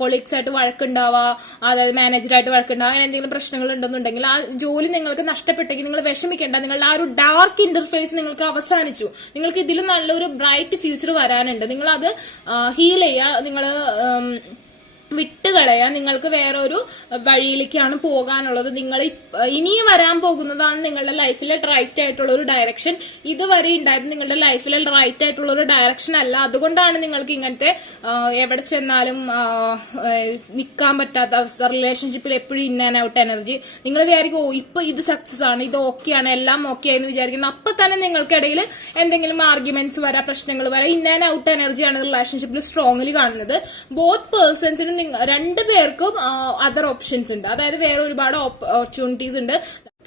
കൊളീഗ്സ് ആയിട്ട് വഴക്കുണ്ടാവുക, അതായത് മാനേജറായിട്ട് വഴക്കുണ്ടാവുക, അങ്ങനെ എന്തെങ്കിലും പ്രശ്നങ്ങൾ ഉണ്ടെന്നുണ്ടെങ്കിൽ ആ ജോലി നിങ്ങൾക്ക് നഷ്ടപ്പെട്ടെങ്കിൽ നിങ്ങൾ വിഷമിക്കേണ്ട. നിങ്ങളുടെ ആ ഒരു ഡാർക്ക് ഇന്റർഫേസ് നിങ്ങൾക്ക് അവസാനിച്ചു. നിങ്ങൾക്ക് ഇതിലും നല്ലൊരു ബ്രൈറ്റ് ഫ്യൂച്ചർ വരാനുണ്ട്. നിങ്ങൾ അത് ഹീൽ ചെയ്യുക. നിങ്ങൾ വിട്ടുകളയാ. നിങ്ങൾക്ക് വേറൊരു വഴിയിലേക്കാണ് പോകാനുള്ളത്. നിങ്ങൾ ഇനി വരാൻ പോകുന്നതാണ് നിങ്ങളുടെ ലൈഫിലെ റൈറ്റ് ആയിട്ടുള്ള ഒരു ഡയറക്ഷൻ. ഇതുവരെ ഉണ്ടായത് നിങ്ങളുടെ ലൈഫിലെ റൈറ്റ് ആയിട്ടുള്ള ഒരു ഡയറക്ഷൻ അല്ല. അതുകൊണ്ടാണ് നിങ്ങൾക്ക് ഇങ്ങനത്തെ എവിടെ ചെന്നാലും നിൽക്കാൻ പറ്റാത്ത അവസ്ഥ, റിലേഷൻഷിപ്പിൽ എപ്പോഴും ഇൻ ആൻഡ് ഔട്ട് എനർജി. നിങ്ങൾ വിചാരിക്കും ഓ ഇപ്പൊ ഇത് സക്സസ് ആണ്, ഇത് ഓക്കെയാണ്, എല്ലാം ഓക്കെ ആയെന്ന് വിചാരിക്കുന്നു. അപ്പൊ തന്നെ നിങ്ങൾക്കിടയിൽ എന്തെങ്കിലും ആർഗ്യുമെന്റ്സ് വരാം, പ്രശ്നങ്ങൾ വരാം. ഇൻ ആൻഡ് ഔട്ട് എനർജിയാണ് റിലേഷൻഷിപ്പിൽ സ്ട്രോങ്ലി കാണുന്നത്. ബോത്ത് പേഴ്സൺസിനും രണ്ടുപേർക്കും അതർ ഓപ്ഷൻസ് ഉണ്ട്. അതായത് വേറെ ഒരുപാട് ഓപ്പർച്യൂണിറ്റീസ് ഉണ്ട്.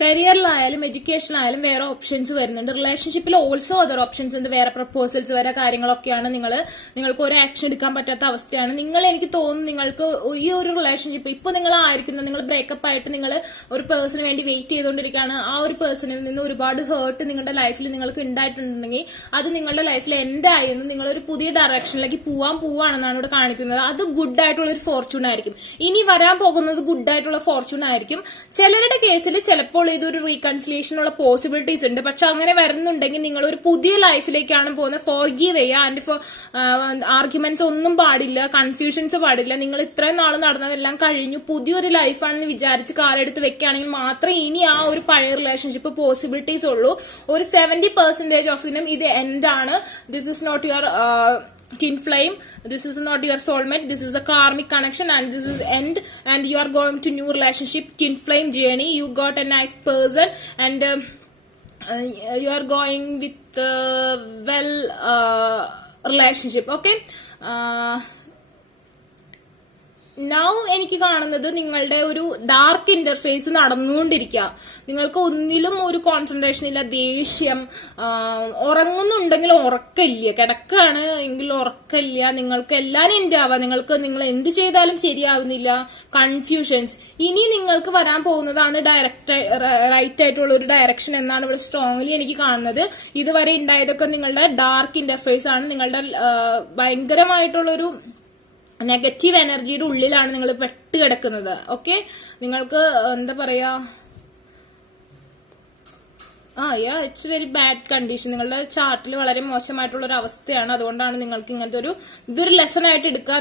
കരിയറിലായാലും എഡ്യൂക്കേഷനിലായാലും വേറെ ഓപ്ഷൻസ് വരുന്നുണ്ട്. റിലേഷൻഷിപ്പിൽ ഓൾസോ അതർ ഓപ്ഷൻസ് ഉണ്ട്. വേറെ പ്രപ്പോസൽസ്, വേറെ കാര്യങ്ങളൊക്കെയാണ്. നിങ്ങൾക്ക് ഒരു ആക്ഷൻ എടുക്കാൻ പറ്റാത്ത അവസ്ഥയാണ്. എനിക്ക് തോന്നുന്നു നിങ്ങൾക്ക് ഈ ഒരു റിലേഷൻഷിപ്പ് ഇപ്പോൾ നിങ്ങൾ ആയിരിക്കുന്നത്, നിങ്ങൾ ബ്രേക്കപ്പ് ആയിട്ട് നിങ്ങൾ ഒരു പേഴ്സണിന് വേണ്ടി വെയിറ്റ് ചെയ്തുകൊണ്ടിരിക്കുകയാണ്. ആ ഒരു പേഴ്സണിൽ നിന്ന് ഒരുപാട് ഹേർട്ട് നിങ്ങളുടെ ലൈഫിൽ നിങ്ങൾക്ക് ഉണ്ടായിട്ടുണ്ടെങ്കിൽ അത് നിങ്ങളുടെ ലൈഫിൽ എൻഡ് ആയിരുന്നു. നിങ്ങളൊരു പുതിയ ഡയറക്ഷനിലേക്ക് പോവാണെന്നാണ് ഇവിടെ കാണിക്കുന്നത്. അത് ഗുഡ് ആയിട്ടുള്ള ഒരു ഫോർച്യൂൺ ആയിരിക്കും. ഇനി വരാൻ പോകുന്നത് ഗുഡ് ആയിട്ടുള്ള ഫോർച്യൂൺ ആയിരിക്കും. ചിലരുടെ കേസിൽ ചിലപ്പോൾ ഇതൊരു റീകൺസിലിയേഷൻ ഉള്ള പോസിബിലിറ്റീസ് ഉണ്ട്. പക്ഷെ അങ്ങനെ വരുന്നുണ്ടെങ്കിൽ നിങ്ങൾ ഒരു പുതിയ ലൈഫിലേക്കാണ് പോകുന്നത്. ഫോർഗീവ് ചെയ്യുക. ആൻഡ് ആർഗ്യുമെന്റ്സ് ഒന്നും പാടില്ല, കൺഫ്യൂഷൻസ് പാടില്ല. നിങ്ങൾ ഇത്രയും നാൾ നടന്നതെല്ലാം കഴിഞ്ഞു, പുതിയൊരു ലൈഫാണെന്ന് വിചാരിച്ച് കാലെടുത്ത് വെക്കുകയാണെങ്കിൽ മാത്രമേ ഇനി ആ ഒരു പഴയ റിലേഷൻഷിപ്പ് പോസിബിലിറ്റീസ് ഉള്ളൂ. ഒരു 70% ഓഫ് ഇതിനും ഇത് എന്താണ്. This is not your twin flame, this is not your soulmate, this is a karmic connection, and this is end, and you are going to new relationship, twin flame journey. You got a nice person, and you are going with well relationship. Okay, now എനിക്ക് കാണുന്നത് നിങ്ങളുടെ ഒരു dark interface നടന്നുകൊണ്ടിരിക്കുക. നിങ്ങൾക്ക് ഒന്നിലും ഒരു concentration ഇല്ല, ദേഷ്യം, ഉറങ്ങുന്നുണ്ടെങ്കിൽ ഉറക്കമില്ല, കിടക്കുകയാണ് എങ്കിൽ ഉറക്കമില്ല, നിങ്ങൾക്ക് എല്ലാം എൻഡ് ആവാം, നിങ്ങൾ എന്ത് ചെയ്താലും ശരിയാവുന്നില്ല, കൺഫ്യൂഷൻസ്. ഇനി നിങ്ങൾക്ക് വരാൻ പോകുന്നതാണ് റൈറ്റ് ആയിട്ടുള്ള ഒരു ഡയറക്ഷൻ എന്നാണ് ഇവിടെ സ്ട്രോങ്ലി എനിക്ക് കാണുന്നത്. ഇതുവരെ ഉണ്ടായതൊക്കെ നിങ്ങളുടെ ഡാർക്ക് ഇന്റർഫേസ് ആണ്. നിങ്ങളുടെ ഭയങ്കരമായിട്ടുള്ളൊരു നെഗറ്റീവ് എനർജിയുടെ ഉള്ളിലാണ് നിങ്ങൾ പെട്ട് കിടക്കുന്നത്. ഓക്കെ, നിങ്ങൾക്ക് എന്താ പറയാ, ഇറ്റ്സ് വെരി ബാഡ് കണ്ടീഷൻ. നിങ്ങളുടെ ചാർട്ടിൽ വളരെ മോശമായിട്ടുള്ള ഒരു അവസ്ഥയാണ്. അതുകൊണ്ടാണ് നിങ്ങൾക്ക് ഇങ്ങനത്തെ ഇതൊരു ലെസൺ ആയിട്ട് എടുക്കുക.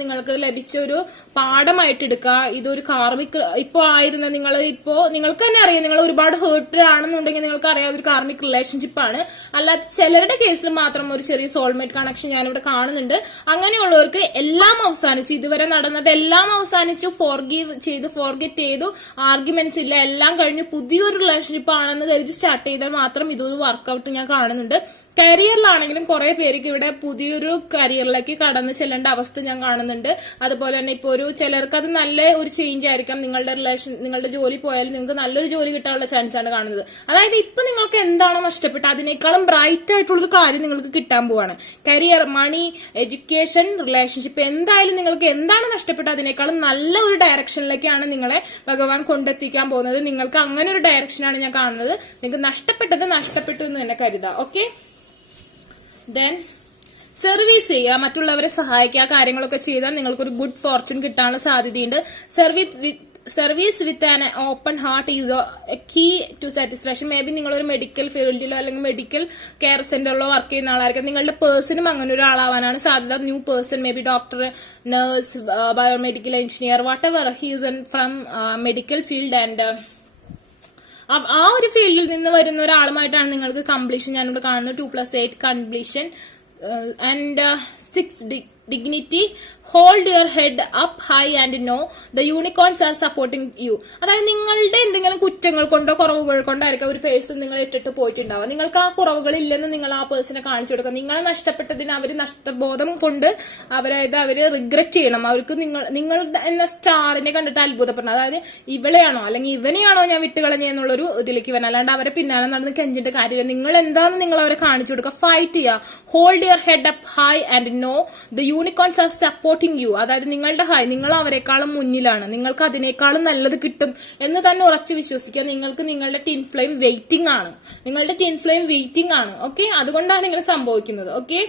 നിങ്ങൾക്ക് ലഭിച്ച ഒരു പാഠമായിട്ട് എടുക്കുക. ഇതൊരു കാർമിക് ഇപ്പോ ആയിരുന്ന നിങ്ങൾക്ക് തന്നെ അറിയാം, നിങ്ങൾ ഒരുപാട് ഹേർട്ട് ആണെന്നുണ്ടെങ്കിൽ നിങ്ങൾക്ക് അറിയാം ഒരു കാർമിക് റിലേഷൻഷിപ്പ് ആണ്. അല്ലാത്ത ചിലരുടെ കേസിൽ മാത്രം ഒരു ചെറിയ സോൾമേറ്റ് കണക്ഷൻ ഞാനിവിടെ കാണുന്നുണ്ട്. അങ്ങനെയുള്ളവർക്ക് എല്ലാം അവസാനിച്ചു, ഇതുവരെ നടന്നതെല്ലാം അവസാനിച്ചു, ഫോർഗെറ്റ് ചെയ്തു, ആർഗ്യുമെന്റ്സ് ഇല്ല, എല്ലാം കഴിഞ്ഞു, പുതിയൊരു റിലേഷൻഷിപ്പ് ആണെന്ന് കരുതി സ്റ്റാർട്ട് ചെയ്താൽ മാത്രം ഇതൊരു വർക്കൗട്ട് ഞാൻ കാണുന്നുണ്ട്. കരിയറിലാണെങ്കിലും കുറെ പേർക്ക് ഇവിടെ പുതിയൊരു കരിയറിലേക്ക് കടന്നു ചെല്ലേണ്ട അവസ്ഥ ഞാൻ കാണുന്നുണ്ട്. അതുപോലെ തന്നെ ഇപ്പോൾ ചിലർക്ക് അത് നല്ല ഒരു ചേഞ്ച് ആയിരിക്കാം. നിങ്ങളുടെ ജോലി പോയാൽ നിങ്ങൾക്ക് നല്ലൊരു ജോലി കിട്ടാനുള്ള ചാൻസ് ആണ് കാണുന്നത്. അതായത് ഇപ്പൊ നിങ്ങൾക്ക് എന്താണോ നഷ്ടപ്പെട്ടത് അതിനേക്കാളും ബ്രൈറ്റ് ആയിട്ടുള്ളൊരു കാര്യം നിങ്ങൾക്ക് കിട്ടാൻ പോവാണ്. കരിയർ, മണി, എഡ്യൂക്കേഷൻ, റിലേഷൻഷിപ്പ്, എന്തായാലും നിങ്ങൾക്ക് എന്താണ് നഷ്ടപ്പെട്ടത് അതിനേക്കാളും നല്ല ഒരു ഡയറക്ഷനിലേക്കാണ് നിങ്ങളെ ഭഗവാൻ കൊണ്ടെത്തിക്കാൻ പോകുന്നത്. നിങ്ങൾക്ക് അങ്ങനെ ഒരു ഡയറക്ഷനാണ് ഞാൻ കാണുന്നത്. നിങ്ങൾക്ക് നഷ്ടപ്പെട്ടു എന്ന് തന്നെ കരുതാം. ഓക്കെ, ദെൻ സർവീസ് ചെയ്യുക, മറ്റുള്ളവരെ സഹായിക്കുക, കാര്യങ്ങളൊക്കെ ചെയ്താൽ നിങ്ങൾക്കൊരു ഗുഡ് ഫോർച്യൂൺ കിട്ടാനുള്ള സാധ്യതയുണ്ട്. Service with an open heart is a key to satisfaction. May be നിങ്ങളൊരു മെഡിക്കൽ ഫീൽഡിലോ അല്ലെങ്കിൽ മെഡിക്കൽ കെയർ സെന്ററിലോ വർക്ക് ചെയ്യുന്ന ആളായിരിക്കും. നിങ്ങളുടെ പേഴ്സണും അങ്ങനെ ഒരാളാവാനാണ് സാധ്യത. New person, may be doctor, nurse, biomedical engineer, what ever he is from medical field. And ആ ഒരു ഫീൽഡിൽ നിന്ന് വരുന്ന ഒരാളുമായിട്ടാണ് നിങ്ങൾക്ക് കംപ്ലീഷൻ ഞാനിവിടെ കാണുന്നത്. 2+8 completion. And 6 dignity. Hold your head up high and know the unicorns are supporting you. അതായത് നിങ്ങളുടെ എന്തെങ്കിലും കുറ്റങ്ങൾ കൊണ്ടോ കുറവുകൾ കൊണ്ടോ ആയിരിക്കും ഒരു പേഴ്സൺ നിങ്ങൾ ഇട്ടിട്ട് പോയിട്ടുണ്ടാവുക. നിങ്ങൾക്ക് ആ കുറവുകൾ ഇല്ലെന്ന് നിങ്ങൾ ആ പേഴ്സണെ കാണിച്ചു കൊടുക്കുക. നിങ്ങളെ നഷ്ടപ്പെട്ടതിന് അവർ നഷ്ടബോധം കൊണ്ട് അവര് റിഗ്രറ്റ് ചെയ്യണം. അവർക്ക് നിങ്ങൾ എന്ന സ്റ്റാറിനെ കണ്ടിട്ട് അത്ഭുതപ്പെടണം. അതായത് ഇവളെയാണോ അല്ലെങ്കിൽ ഇവനെയാണോ ഞാൻ വിട്ടുകളഞ്ഞെന്നുള്ളൊരു ഇതിലേക്ക് വരണം. അല്ലാണ്ട് അവരെ പിന്നാലെ നടന്ന് കെഞ്ചിന്റെ കാര്യമില്ല. നിങ്ങൾ എന്താണെന്ന് നിങ്ങൾ അവരെ കാണിച്ചു കൊടുക്കുക. ഫൈറ്റ് ചെയ്യുക. Hold your head up high and know the unicorns are supporting you. അതായത് നിങ്ങളുടെ നിങ്ങൾ അവരെക്കാളും മുന്നിലാണ്, നിങ്ങൾക്ക് അതിനേക്കാളും നല്ലത് കിട്ടും എന്ന് തന്നെ ഉറച്ചു വിശ്വസിക്കുക. നിങ്ങളുടെ ടിൻ ഫ്ലെയിം വെയിറ്റിംഗ് ആണ്. ഓക്കെ, അതുകൊണ്ടാണ് ഇങ്ങനെ സംഭവിക്കുന്നത്. ഓക്കെ,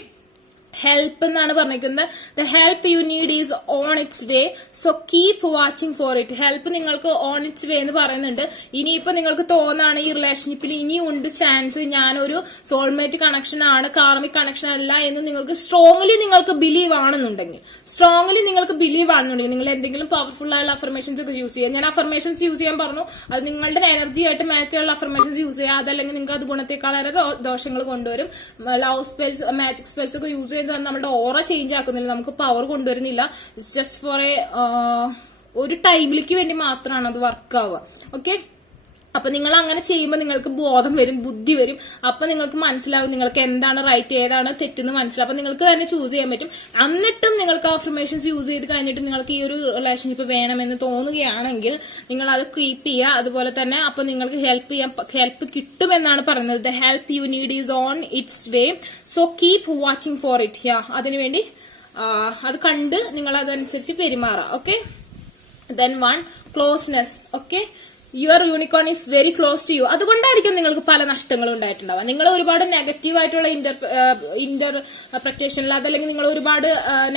ഹെൽപ്പ് എന്നാണ് പറഞ്ഞിരിക്കുന്നത്. The help you need is on its way, so keep watching for it. Help നിങ്ങൾക്ക് ഓൺ ഇറ്റ്സ് വേ എന്ന് പറയുന്നുണ്ട്. ഇനിയിപ്പോ നിങ്ങൾക്ക് തോന്നാണ് ഈ റിലേഷൻഷിപ്പിൽ ഇനിയും ഉണ്ട് ചാൻസ്, ഞാനൊരു സോൾമേറ്റ് കണക്ഷൻ ആണ്, കാർമിക് കണക്ഷൻ അല്ല എന്ന് നിങ്ങൾക്ക് സ്ട്രോങ്ലി നിങ്ങൾക്ക് ബിലീവ് ആണെന്നുണ്ടെങ്കിൽ നിങ്ങൾ എന്തെങ്കിലും പവർഫുൾ ആയുള്ള അഫർമേഷൻസ് ഒക്കെ യൂസ് ചെയ്യുക. ഞാൻ അഫർമേഷൻസ് യൂസ് ചെയ്യാൻ പറഞ്ഞു, അത് നിങ്ങളുടെ എനർജി ആയിട്ട് മാച്ച് ഉള്ള അഫർമേഷൻസ് യൂസ് ചെയ്യുക. അതല്ലെങ്കിൽ നിങ്ങൾക്ക് അത് ഗുണത്തെക്കാളേറെ ദോഷങ്ങൾ കൊണ്ടുവരും. ലവ് സ്പെൽസ്, മാജിക് സ്പെൽസ് ഒക്കെ യൂസ് ചെയ്യുന്നത് നമ്മുടെ ഓറ ചേഞ്ച് ആക്കുന്നില്ല, നമുക്ക് പവർ കൊണ്ടുവരുന്നില്ല. ഇറ്റ്സ് ജസ്റ്റ് ഫോർ ഒരു ടൈമിലേക്ക് വേണ്ടി മാത്രമാണ് അത് വർക്ക് ആവുക. ഓക്കെ, അപ്പൊ നിങ്ങൾ അങ്ങനെ ചെയ്യുമ്പോൾ നിങ്ങൾക്ക് ബോധം വരും, ബുദ്ധി വരും. അപ്പൊ നിങ്ങൾക്ക് മനസ്സിലാവും നിങ്ങൾക്ക് എന്താണ് റൈറ്റ്, ഏതാണ് തെറ്റെന്ന് മനസ്സിലാവും. അപ്പൊ നിങ്ങൾക്ക് തന്നെ ചൂസ് ചെയ്യാൻ പറ്റും. എന്നിട്ടും നിങ്ങൾക്ക് അഫർമേഷൻസ് യൂസ് ചെയ്ത് കഴിഞ്ഞിട്ട് നിങ്ങൾക്ക് ഈ ഒരു റിലേഷൻഷിപ്പ് വേണമെന്ന് തോന്നുകയാണെങ്കിൽ നിങ്ങൾ അത് കീപ്പ് ചെയ്യുക. അതുപോലെ തന്നെ അപ്പൊ നിങ്ങൾക്ക് ഹെൽപ്പ് കിട്ടുമെന്നാണ് പറയുന്നത്. The help you need is on its way, so keep watching for it. അതിനുവേണ്ടി അത് കണ്ട് നിങ്ങൾ അതനുസരിച്ച് പെരുമാറാം. Okay, then 1 closeness. Okay, your unicorn is very close to you. അതുകൊണ്ടായിരിക്കും നിങ്ങൾക്ക് പല നഷ്ടങ്ങളും ഉണ്ടായിട്ടുണ്ടാവുക. നിങ്ങൾ ഒരുപാട് നെഗറ്റീവ് ആയിട്ടുള്ള ഇന്റർപ്രറ്റേഷനിൽ, അതല്ലെങ്കിൽ നിങ്ങൾ ഒരുപാട്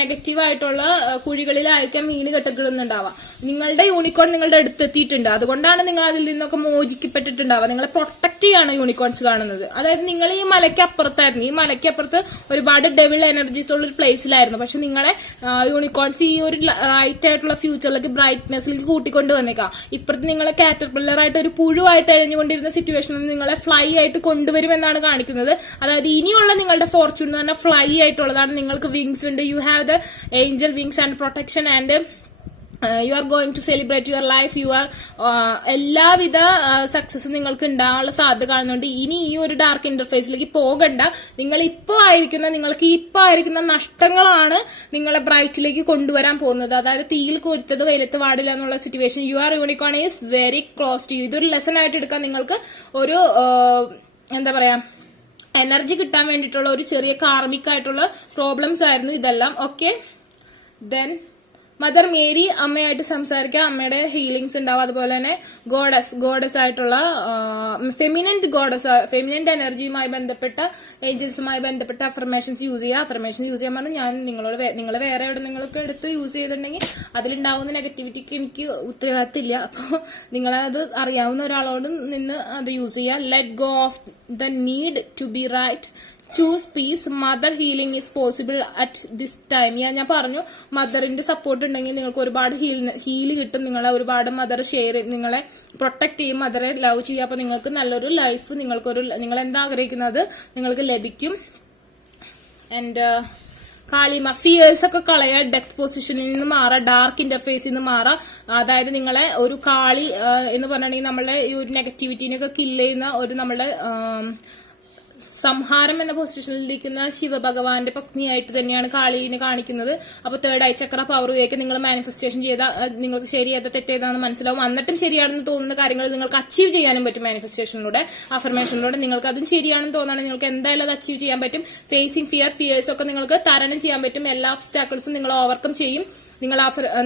നെഗറ്റീവ് ആയിട്ടുള്ള കുഴികളിലായിരിക്കാം വീണ് കെട്ടിക്കിടുന്നുണ്ടാവുക. നിങ്ങളുടെ യൂണിക്കോൺ നിങ്ങളുടെ അടുത്തെത്തിയിട്ടുണ്ട്, അതുകൊണ്ടാണ് നിങ്ങൾ അതിൽ നിന്നൊക്കെ മോചിക്കപ്പെട്ടിട്ടുണ്ടാവുക. നിങ്ങളെ പ്രൊട്ടക്ട് ചെയ്യാണ് യൂണിക്കോൺസ് കാണുന്നത്. അതായത് നിങ്ങൾ ഈ മലയ്ക്കപ്പുറത്തായിരുന്നു, ഈ മലയ്ക്കപ്പുറത്ത് ഒരുപാട് ഡെവിൾ എനർജീസ് ഉള്ള ഒരു പ്ലേസിലായിരുന്നു. പക്ഷെ നിങ്ങളെ യൂണിക്കോൺസ് ഈ ഒരു റൈറ്റ് ആയിട്ടുള്ള ഫ്യൂച്ചറിലേക്ക്, ബ്രൈറ്റ്നെസ്സിലേക്ക് കൂട്ടിക്കൊണ്ട് വന്നേക്കാം. ഇപ്പുറത്ത് നിങ്ങളെ കാറ്റർപില്ലറായിട്ട് ഒരു പുഴുവായിട്ട് എഴഞ്ഞുകൊണ്ടിരുന്ന സിറ്റുവേഷനിൽ നിങ്ങളെ ഫ്ലൈ ആയിട്ട് കൊണ്ടുവരുമെന്നാണ് കാണിക്കുന്നത്. അതായത് ഇനിയുള്ള നിങ്ങളുടെ ഫോർച്യൂൺ എന്ന് പറഞ്ഞാൽ ഫ്ലൈ ആയിട്ടുള്ളതാണ്. നിങ്ങൾക്ക് വിങ്സ് ഉണ്ട്, you have the angel wings and protection and you are going to celebrate your life. You are എല്ലാവിധ സക്സസ് നിങ്ങൾക്ക് ഉണ്ടാകാനുള്ള സാധ്യത കാണുന്നുണ്ട്. ഇനി ഈ ഒരു ഡാർക്ക് ഇന്റർഫേസിലേക്ക് പോകണ്ട. നിങ്ങൾക്ക് ഇപ്പൊ ആയിരിക്കുന്ന നഷ്ടങ്ങളാണ് നിങ്ങളെ ബ്രൈറ്റിലേക്ക് കൊണ്ടുവരാൻ പോകുന്നത്. അതായത് തീയിൽ കൊടുത്തത് വെയിലത്ത് വാടില്ല എന്നുള്ള situation. Your unicorn is very close to you. ഇതൊരു ലെസൺ ആയിട്ട് എടുക്കാൻ നിങ്ങൾക്ക് ഒരു എന്താ പറയാ എനർജി കിട്ടാൻ വേണ്ടിയിട്ടുള്ള ഒരു ചെറിയ കാർമിക് ആയിട്ടുള്ള പ്രോബ്ലംസ് ആയിരുന്നു ഇതെല്ലാം. ഓക്കെ, ദെൻ മദർ മേരി, അമ്മയായിട്ട് സംസാരിക്കുക, അമ്മയുടെ ഹീലിംഗ്സ് ഉണ്ടാവും. അതുപോലെ തന്നെ ഗോഡസ് ആയിട്ടുള്ള ഫെമിനന്റ് എനർജിയുമായി ബന്ധപ്പെട്ട ഏഞ്ചൽസുമായി ബന്ധപ്പെട്ട അഫർമേഷൻസ് യൂസ് ചെയ്യുക. അഫർമേഷൻ യൂസ് ചെയ്യാൻ പറഞ്ഞാൽ ഞാൻ നിങ്ങൾ വേറെ എവിടെ നിങ്ങളൊക്കെ എടുത്ത് യൂസ് ചെയ്തിട്ടുണ്ടെങ്കിൽ അതിലുണ്ടാവുന്ന നെഗറ്റിവിറ്റിക്ക് എനിക്ക് ഉത്തരവാദിത്തമില്ല. അപ്പോൾ നിങ്ങളത് അറിയാവുന്ന ഒരാളോട് നിന്ന് അത് യൂസ് ചെയ്യുക. Let go of the need to be right, choose peace, mother healing is possible at this time. ഞാൻ പറഞ്ഞു, മദറിന്റെ സപ്പോർട്ട് ഉണ്ടെങ്കിൽ നിങ്ങൾക്ക് ഒരുപാട് ഹീല് കിട്ടും. നിങ്ങളെ ഒരുപാട് മദർ നിങ്ങളെ പ്രൊട്ടക്ട് ചെയ്യും, മദറെ ലവ് ചെയ്യുക. അപ്പൊ നിങ്ങൾക്ക് നല്ലൊരു ലൈഫ്, നിങ്ങൾ എന്താ ആഗ്രഹിക്കുന്നത് നിങ്ങൾക്ക് ലഭിക്കും. ആൻഡ് കാളിമ, ഫിയേഴ്സ് ഒക്കെ കളയുക, ഡെത്ത് പൊസിഷനിൽ നിന്ന് മാറുക, ഡാർക്ക് ഇന്റർഫേസിൽ നിന്ന് മാറുക. അതായത് നിങ്ങളെ ഒരു കാളി എന്ന് പറഞ്ഞിട്ടുണ്ടെങ്കിൽ നമ്മളെ ഈ ഒരു നെഗറ്റിവിറ്റിനെയൊക്കെ കില്ല് ചെയ്യുന്ന ഒരു നമ്മളുടെ സംഹാരം എന്ന പൊസിഷനിലിരിക്കുന്ന ശിവഭഗവാന്റെ പത്നിയായിട്ട് തന്നെയാണ് കാളീനെ കാണിക്കുന്നത്. അപ്പൊ തേർഡ് ഐ ചക്ര പവർ ഉപയോഗിക്കുക. നിങ്ങൾ മാനിഫെസ്റ്റേഷൻ ചെയ്താൽ നിങ്ങൾക്ക് ശരിയേതാ തെറ്റേതാണെന്ന് മനസ്സിലാവും. എന്നിട്ടും ശരിയാണെന്ന് തോന്നുന്ന കാര്യങ്ങൾ നിങ്ങൾക്ക് അച്ചീവ് ചെയ്യാനും പറ്റും മാനിഫെസ്റ്റേഷനിലൂടെ, അഫർമേഷനിലൂടെ. നിങ്ങൾക്ക് അതും ശരിയാണെന്ന് തോന്നുകയാണെങ്കിൽ നിങ്ങൾക്ക് എന്തായാലും അത് അച്ചീവ് ചെയ്യാൻ പറ്റും. ഫേസിങ് ഫിയേഴ്സ് ഒക്കെ നിങ്ങൾക്ക് തരണം ചെയ്യാൻ പറ്റും. എല്ലാ ഒബ്സ്റ്റാക്കിൾസും നിങ്ങൾ ഓവർകം ചെയ്യും. നിങ്ങൾ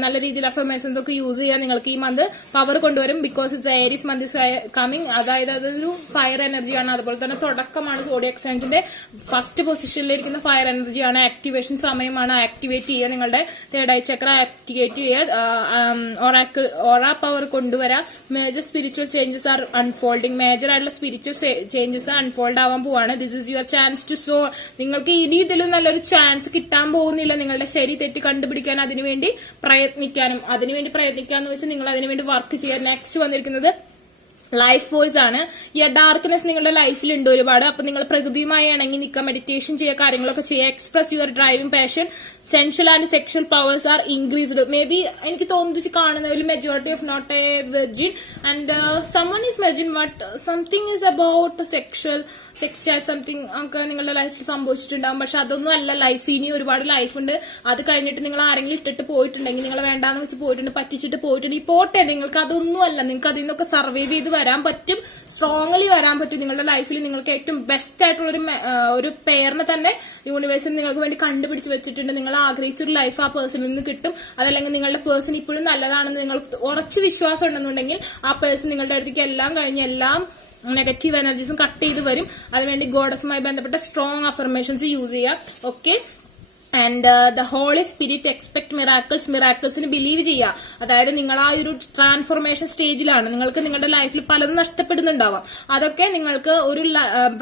നല്ല രീതിയിൽ അഫർമേഷൻസ് ഒക്കെ യൂസ് ചെയ്യാൻ നിങ്ങൾക്ക് ഈ മന്ത് പവർ കൊണ്ടുവരും. Because it's Aries month is coming. അതായത് അതൊരു ഫയർ എനർജിയാണ്. അതുപോലെ തന്നെ തുടക്കമാണ്. സോഡിയക് സൈൻസിന്റെ ഫസ്റ്റ് പൊസിഷനിലിരിക്കുന്ന ഫയർ എനർജിയാണ്. ആക്ടിവേഷൻ സമയമാണ്. ആക്ടിവേറ്റ് ചെയ്യുക, നിങ്ങളുടെ തേർഡ് ഐ ചക്ര ആക്ടിവേറ്റ് ചെയ്യുക, ഓറ പവർ കൊണ്ടുവരാ. Major spiritual changes are unfolding. Major ആയിട്ടുള്ള സ്പിരിച്വൽ ചേഞ്ചസ് അൺഫോൾഡ് ആവാൻ പോവാണ്. This is your chance to soar. നിങ്ങൾക്ക് ഇനി ഇതിലും നല്ലൊരു ചാൻസ് കിട്ടാൻ പോകുന്നില്ല. നിങ്ങളുടെ ശരി തെറ്റ് കണ്ടുപിടിക്കാൻ അതിനുവേണ്ടി പ്രയത്നിക്കാന്ന് വെച്ചാൽ നിങ്ങൾ അതിനുവേണ്ടി വർക്ക് ചെയ്യാൻ. നെക്സ്റ്റ് വന്നിരിക്കുന്നത് ലൈഫ് ഫോഴ്സ് ആണ്. ഈ ഡാർക്ക്നെസ് നിങ്ങളുടെ ലൈഫിലുണ്ട് ഒരുപാട്. അപ്പൊ നിങ്ങൾ പ്രകൃതിയുമായി ഇണങ്ങി നിൽക്കുക, മെഡിറ്റേഷൻ ചെയ്യുക, കാര്യങ്ങളൊക്കെ ചെയ്യുക. Express your driving passion, sensual and sexual powers are increased. May be എനിക്ക് തോന്നുന്നു കാണുന്നതിൽ majority of not a virgin and someone is virgin, but something is about sex something ഒക്കെ നിങ്ങളുടെ ലൈഫിൽ സംഭവിച്ചിട്ടുണ്ടാകും. പക്ഷെ അതൊന്നും അല്ല ലൈഫ്. ഇനി ഒരുപാട് ലൈഫ് ഉണ്ട്. അത് കഴിഞ്ഞിട്ട് നിങ്ങൾ ആരെങ്കിലും ഇട്ടിട്ട് പോയിട്ടുണ്ടെങ്കിൽ, നിങ്ങൾ വേണ്ടാന്ന് വെച്ച് പോയിട്ടുണ്ട്, പറ്റിച്ചിട്ട് പോയിട്ടുണ്ട്, ഈ പോട്ടെ, നിങ്ങൾക്ക് അതൊന്നും അല്ല. നിങ്ങൾക്ക് അതിൽ നിന്നൊക്കെ സർവൈവ് ചെയ്ത് വരാൻ പറ്റും, സ്ട്രോങ്ലി വരാൻ പറ്റും. നിങ്ങളുടെ ലൈഫിൽ നിങ്ങൾക്ക് ഏറ്റവും ബെസ്റ്റ് ആയിട്ടുള്ള ഒരു പെയറിനെ തന്നെ യൂണിവേഴ്സിൽ നിങ്ങൾക്ക് വേണ്ടി കണ്ടുപിടിച്ച് വെച്ചിട്ടുണ്ട്. നിങ്ങൾ ആഗ്രഹിച്ചൊരു ലൈഫ് ആ പേഴ്സണിൽ നിന്ന് കിട്ടും. അതല്ലെങ്കിൽ നിങ്ങളുടെ പേഴ്സൺ ഇപ്പോഴും നല്ലതാണെന്ന് നിങ്ങൾക്ക് ഉറച്ച് വിശ്വാസം ഉണ്ടെന്നുണ്ടെങ്കിൽ ആ പേഴ്സൺ നിങ്ങളുടെ അടുത്തേക്ക് എല്ലാം കഴിഞ്ഞ് എല്ലാം നെഗറ്റീവ് എനർജീസും കട്ട് ചെയ്ത് വരും. അതിനുവേണ്ടി ഗോഡസുമായി ബന്ധപ്പെട്ട സ്ട്രോങ് അഫർമേഷൻസ് യൂസ് ചെയ്യുക. Okay, and the holy spirit expect miracles, മിറാക്കിൾസിന് ബിലീവ് ചെയ്യുക. അതായത് നിങ്ങൾ ആ ഒരു ട്രാൻസ്ഫോർമേഷൻ സ്റ്റേജിലാണ്. നിങ്ങൾക്ക് നിങ്ങളുടെ ലൈഫിൽ പലതും നഷ്ടപ്പെടുന്നുണ്ടാവാം. അതൊക്കെ നിങ്ങൾക്ക് ഒരു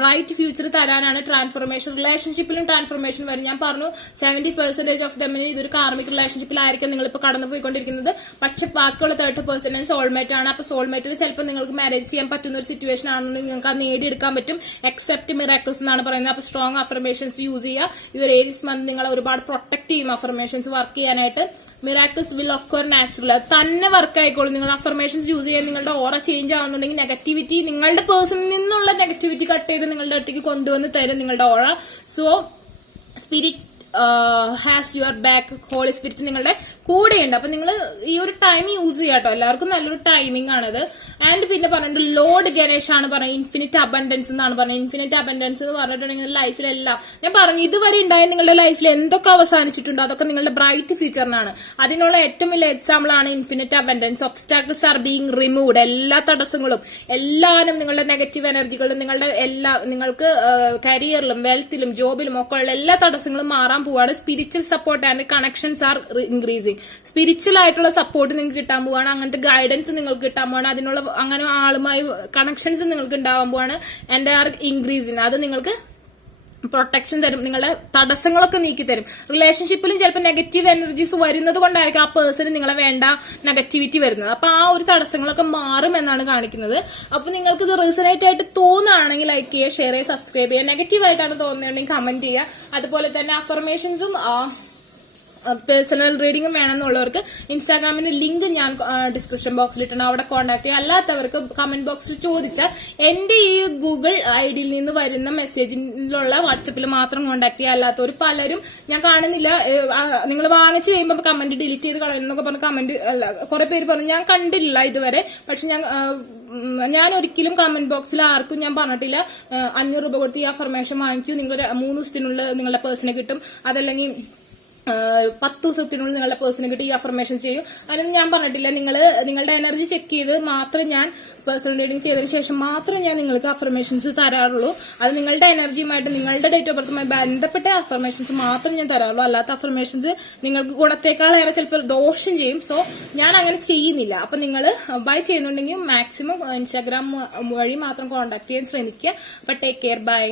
ബ്രൈറ്റ് ഫ്യൂച്ചർ തരാനാണ് ട്രാൻസ്ഫോർമേഷൻ. റിലേഷൻഷിപ്പിലും ട്രാൻസ്ഫോർമേഷൻ വരും. ഞാൻ പറഞ്ഞു 70% ഓഫ് ദമിന് ഇതൊരു കാർമിക് റിലേഷൻഷിപ്പിലായിരിക്കും നിങ്ങളിപ്പോൾ കടന്നു പോയിക്കൊണ്ടിരിക്കുന്നത്. പക്ഷെ ബാക്കിയുള്ള 30% സോൾമേറ്റ് ആണ്. അപ്പൊ സോൾമേറ്റിന് ചിലപ്പോൾ നിങ്ങൾക്ക് മാരേജ് ചെയ്യാൻ പറ്റുന്ന ഒരു സിറ്റുവേഷൻ ആണെന്ന് നിങ്ങൾക്ക് അത് നേടിയെടുക്കാൻ പറ്റും. എക്സെപ്റ്റ് മിറാക്കിൾസ് എന്നാണ് പറയുന്നത്. അപ്പൊ സ്ട്രോങ് അഫർമേഷൻസ് യൂസ് ചെയ്യുക. ഈ ഒരു ഏരിയസ് മന്ത് നിങ്ങൾ ഒരുപാട് പ്രൊട്ടക്ട് ചെയ്യും അഫർമേഷൻസ് വർക്ക് ചെയ്യാനായിട്ട്. മിറാക്കിൾസ് വിൽ ഒക്കർ നാച്ചുറൽ, അത് തന്നെ വർക്ക് ആയിക്കോളും. നിങ്ങൾ അഫർമേഷൻസ് യൂസ് ചെയ്യാൻ നിങ്ങളുടെ ഓറ ചേഞ്ച് ആവുന്നുണ്ടെങ്കിൽ നെഗറ്റിവിറ്റി, നിങ്ങളുടെ പേഴ്സണിൽ നിന്നുള്ള നെഗറ്റിവിറ്റി കട്ട് ചെയ്ത് നിങ്ങളുടെ അടുത്തേക്ക് കൊണ്ടുവന്ന് തരും നിങ്ങളുടെ aura. So spirit has your back, holy spirit നിങ്ങളുടെ കൂടെയുണ്ട്. അപ്പൊ നിങ്ങൾ ഈ ഒരു ടൈം യൂസ് ചെയ്യാം കേട്ടോ. എല്ലാവർക്കും നല്ലൊരു ടൈമിംഗ് ആണത്. ആൻഡ് പിന്നെ പറഞ്ഞിട്ട് ലോർഡ് ഗണേഷ് ആണ് പറയുന്നത് ഇൻഫിനിറ്റ് അബണ്ടൻസ് എന്നാണ് പറയുന്നത്. ഇൻഫിനിറ്റ് അബണ്ടൻസ് എന്ന് പറഞ്ഞിട്ടുണ്ടെങ്കിൽ ലൈഫിലെല്ലാം ഞാൻ പറഞ്ഞു ഇതുവരെ ഉണ്ടായ നിങ്ങളുടെ ലൈഫിൽ എന്തൊക്കെ അവസാനിച്ചിട്ടുണ്ടോ അതൊക്കെ നിങ്ങളുടെ ബ്രൈറ്റ് ഫ്യൂച്ചറിനാണ്. അതിനുള്ള ഏറ്റവും വലിയ എക്സാമ്പിൾ ആണ് infinite abundance. Obstacles are being removed, എല്ലാ തടസ്സങ്ങളും എല്ലാനും നിങ്ങളുടെ നെഗറ്റീവ് എനർജികളും നിങ്ങളുടെ നിങ്ങൾക്ക് കരിയറിലും വെൽത്തിലും ജോബിലും ഒക്കെ ഉള്ള എല്ലാ തടസ്സങ്ങളും മാറാൻ പോവാണ്. Spiritual support and connections R increasing. Spiritual ആയിട്ടുള്ള സപ്പോർട്ട് നിങ്ങൾക്ക് കിട്ടാൻ പോവാണ്. അങ്ങനത്തെ ഗൈഡൻസ് നിങ്ങൾക്ക് കിട്ടാൻ പോവാണ്. അതിനുള്ള അങ്ങനെ ആളുമായി കണക്ഷൻസ് നിങ്ങൾക്ക് ഉണ്ടാവാൻ പോവാണ്. And R increasing. അത് നിങ്ങൾക്ക് പ്രൊട്ടക്ഷൻ തരും. നിങ്ങളുടെ തടസ്സങ്ങളൊക്കെ നീക്കി തരും. റിലേഷൻഷിപ്പിലും ചിലപ്പോൾ നെഗറ്റീവ് എനർജീസ് വരുന്നത് കൊണ്ടായിരിക്കും ആ പേഴ്സണ് നിങ്ങളെ വേണ്ട നെഗറ്റിവിറ്റി വരുന്നത്. അപ്പൊ ആ ഒരു തടസ്സങ്ങളൊക്കെ മാറും എന്നാണ് കാണിക്കുന്നത്. അപ്പൊ നിങ്ങൾക്ക് ഇത് റീസണേറ്റ് ആയിട്ട് തോന്നുകയാണെങ്കിൽ ലൈക്ക് ചെയ്യുക, ഷെയർ ചെയ്യുക, സബ്സ്ക്രൈബ് ചെയ്യുക. നെഗറ്റീവ് ആയിട്ടാണ് തോന്നുന്നുണ്ടെങ്കിൽ കമന്റ് ചെയ്യുക. അതുപോലെ തന്നെ അഫർമേഷൻസും പേഴ്സണൽ റീഡിംഗും വേണമെന്നുള്ളവർക്ക് ഇൻസ്റ്റാഗ്രാമിന്റെ ലിങ്ക് ഞാൻ ഡിസ്ക്രിപ്ഷൻ ബോക്സിൽ ഇട്ടുണ്ട്, അവിടെ കോൺടാക്ട് ചെയ്യുക. അല്ലാത്തവർക്ക് കമന്റ് ബോക്സിൽ ചോദിച്ചാൽ എന്റെ ഈ ഗൂഗിൾ ഐഡിയിൽ നിന്ന് വരുന്ന മെസ്സേജിലുള്ള വാട്സപ്പിൽ മാത്രം കോൺടാക്ട് ചെയ്യുക. അല്ലാത്തവർ പലരും ഞാൻ കാണുന്നില്ല, നിങ്ങൾ വാങ്ങിച്ചു കഴിയുമ്പോൾ കമന്റ് ഡിലീറ്റ് ചെയ്ത് കളയുന്നൊക്കെ പറഞ്ഞ് കമന്റ് കുറെ പേര് പറഞ്ഞു. ഞാൻ കണ്ടില്ല ഇതുവരെ. പക്ഷെ ഞാൻ ഒരിക്കലും കമന്റ് ബോക്സിൽ ആർക്കും ഞാൻ പറഞ്ഞിട്ടില്ല 500 രൂപ കൊടുത്ത് ഈ അഫർമേഷൻ വാങ്ങിക്കൂ, നിങ്ങൾ 3 ദിവസത്തിനുള്ളിൽ നിങ്ങളുടെ പേഴ്സണെ കിട്ടും, അതല്ലെങ്കിൽ 10 ദിവസത്തിനുള്ളിൽ നിങ്ങളുടെ പേഴ്സണെ കിട്ടി ഈ അഫർമേഷൻ ചെയ്യും. അതിനൊന്നും ഞാൻ പറഞ്ഞിട്ടില്ല. നിങ്ങളുടെ എനർജി ചെക്ക് ചെയ്ത് മാത്രം ഞാൻ പേഴ്സണൽ റീഡിംഗ് ചെയ്തതിനു ശേഷം മാത്രം ഞാൻ നിങ്ങൾക്ക് അഫർമേഷൻസ് തരാറുള്ളൂ. അത് നിങ്ങളുടെ എനർജിയുമായിട്ട് നിങ്ങളുടെ ഡേറ്റ് ഓഫ് ബർത്തുമായി ബന്ധപ്പെട്ട അഫർമേഷൻസ് മാത്രം ഞാൻ തരാറുള്ളൂ. അല്ലാത്ത അഫർമേഷൻസ് നിങ്ങൾക്ക് ഗുണത്തേക്കാളേറെ ചിലപ്പോൾ ദോഷം ചെയ്യും. സോ ഞാൻ അങ്ങനെ ചെയ്യുന്നില്ല. അപ്പൊ നിങ്ങൾ ബൈ ചെയ്യുന്നുണ്ടെങ്കിൽ മാക്സിമം ഇൻസ്റ്റാഗ്രാം വഴി മാത്രം കോൺടാക്ട് ചെയ്യാൻ ശ്രമിക്കുക. അപ്പൊ ടേക്ക് കെയർ, ബൈ.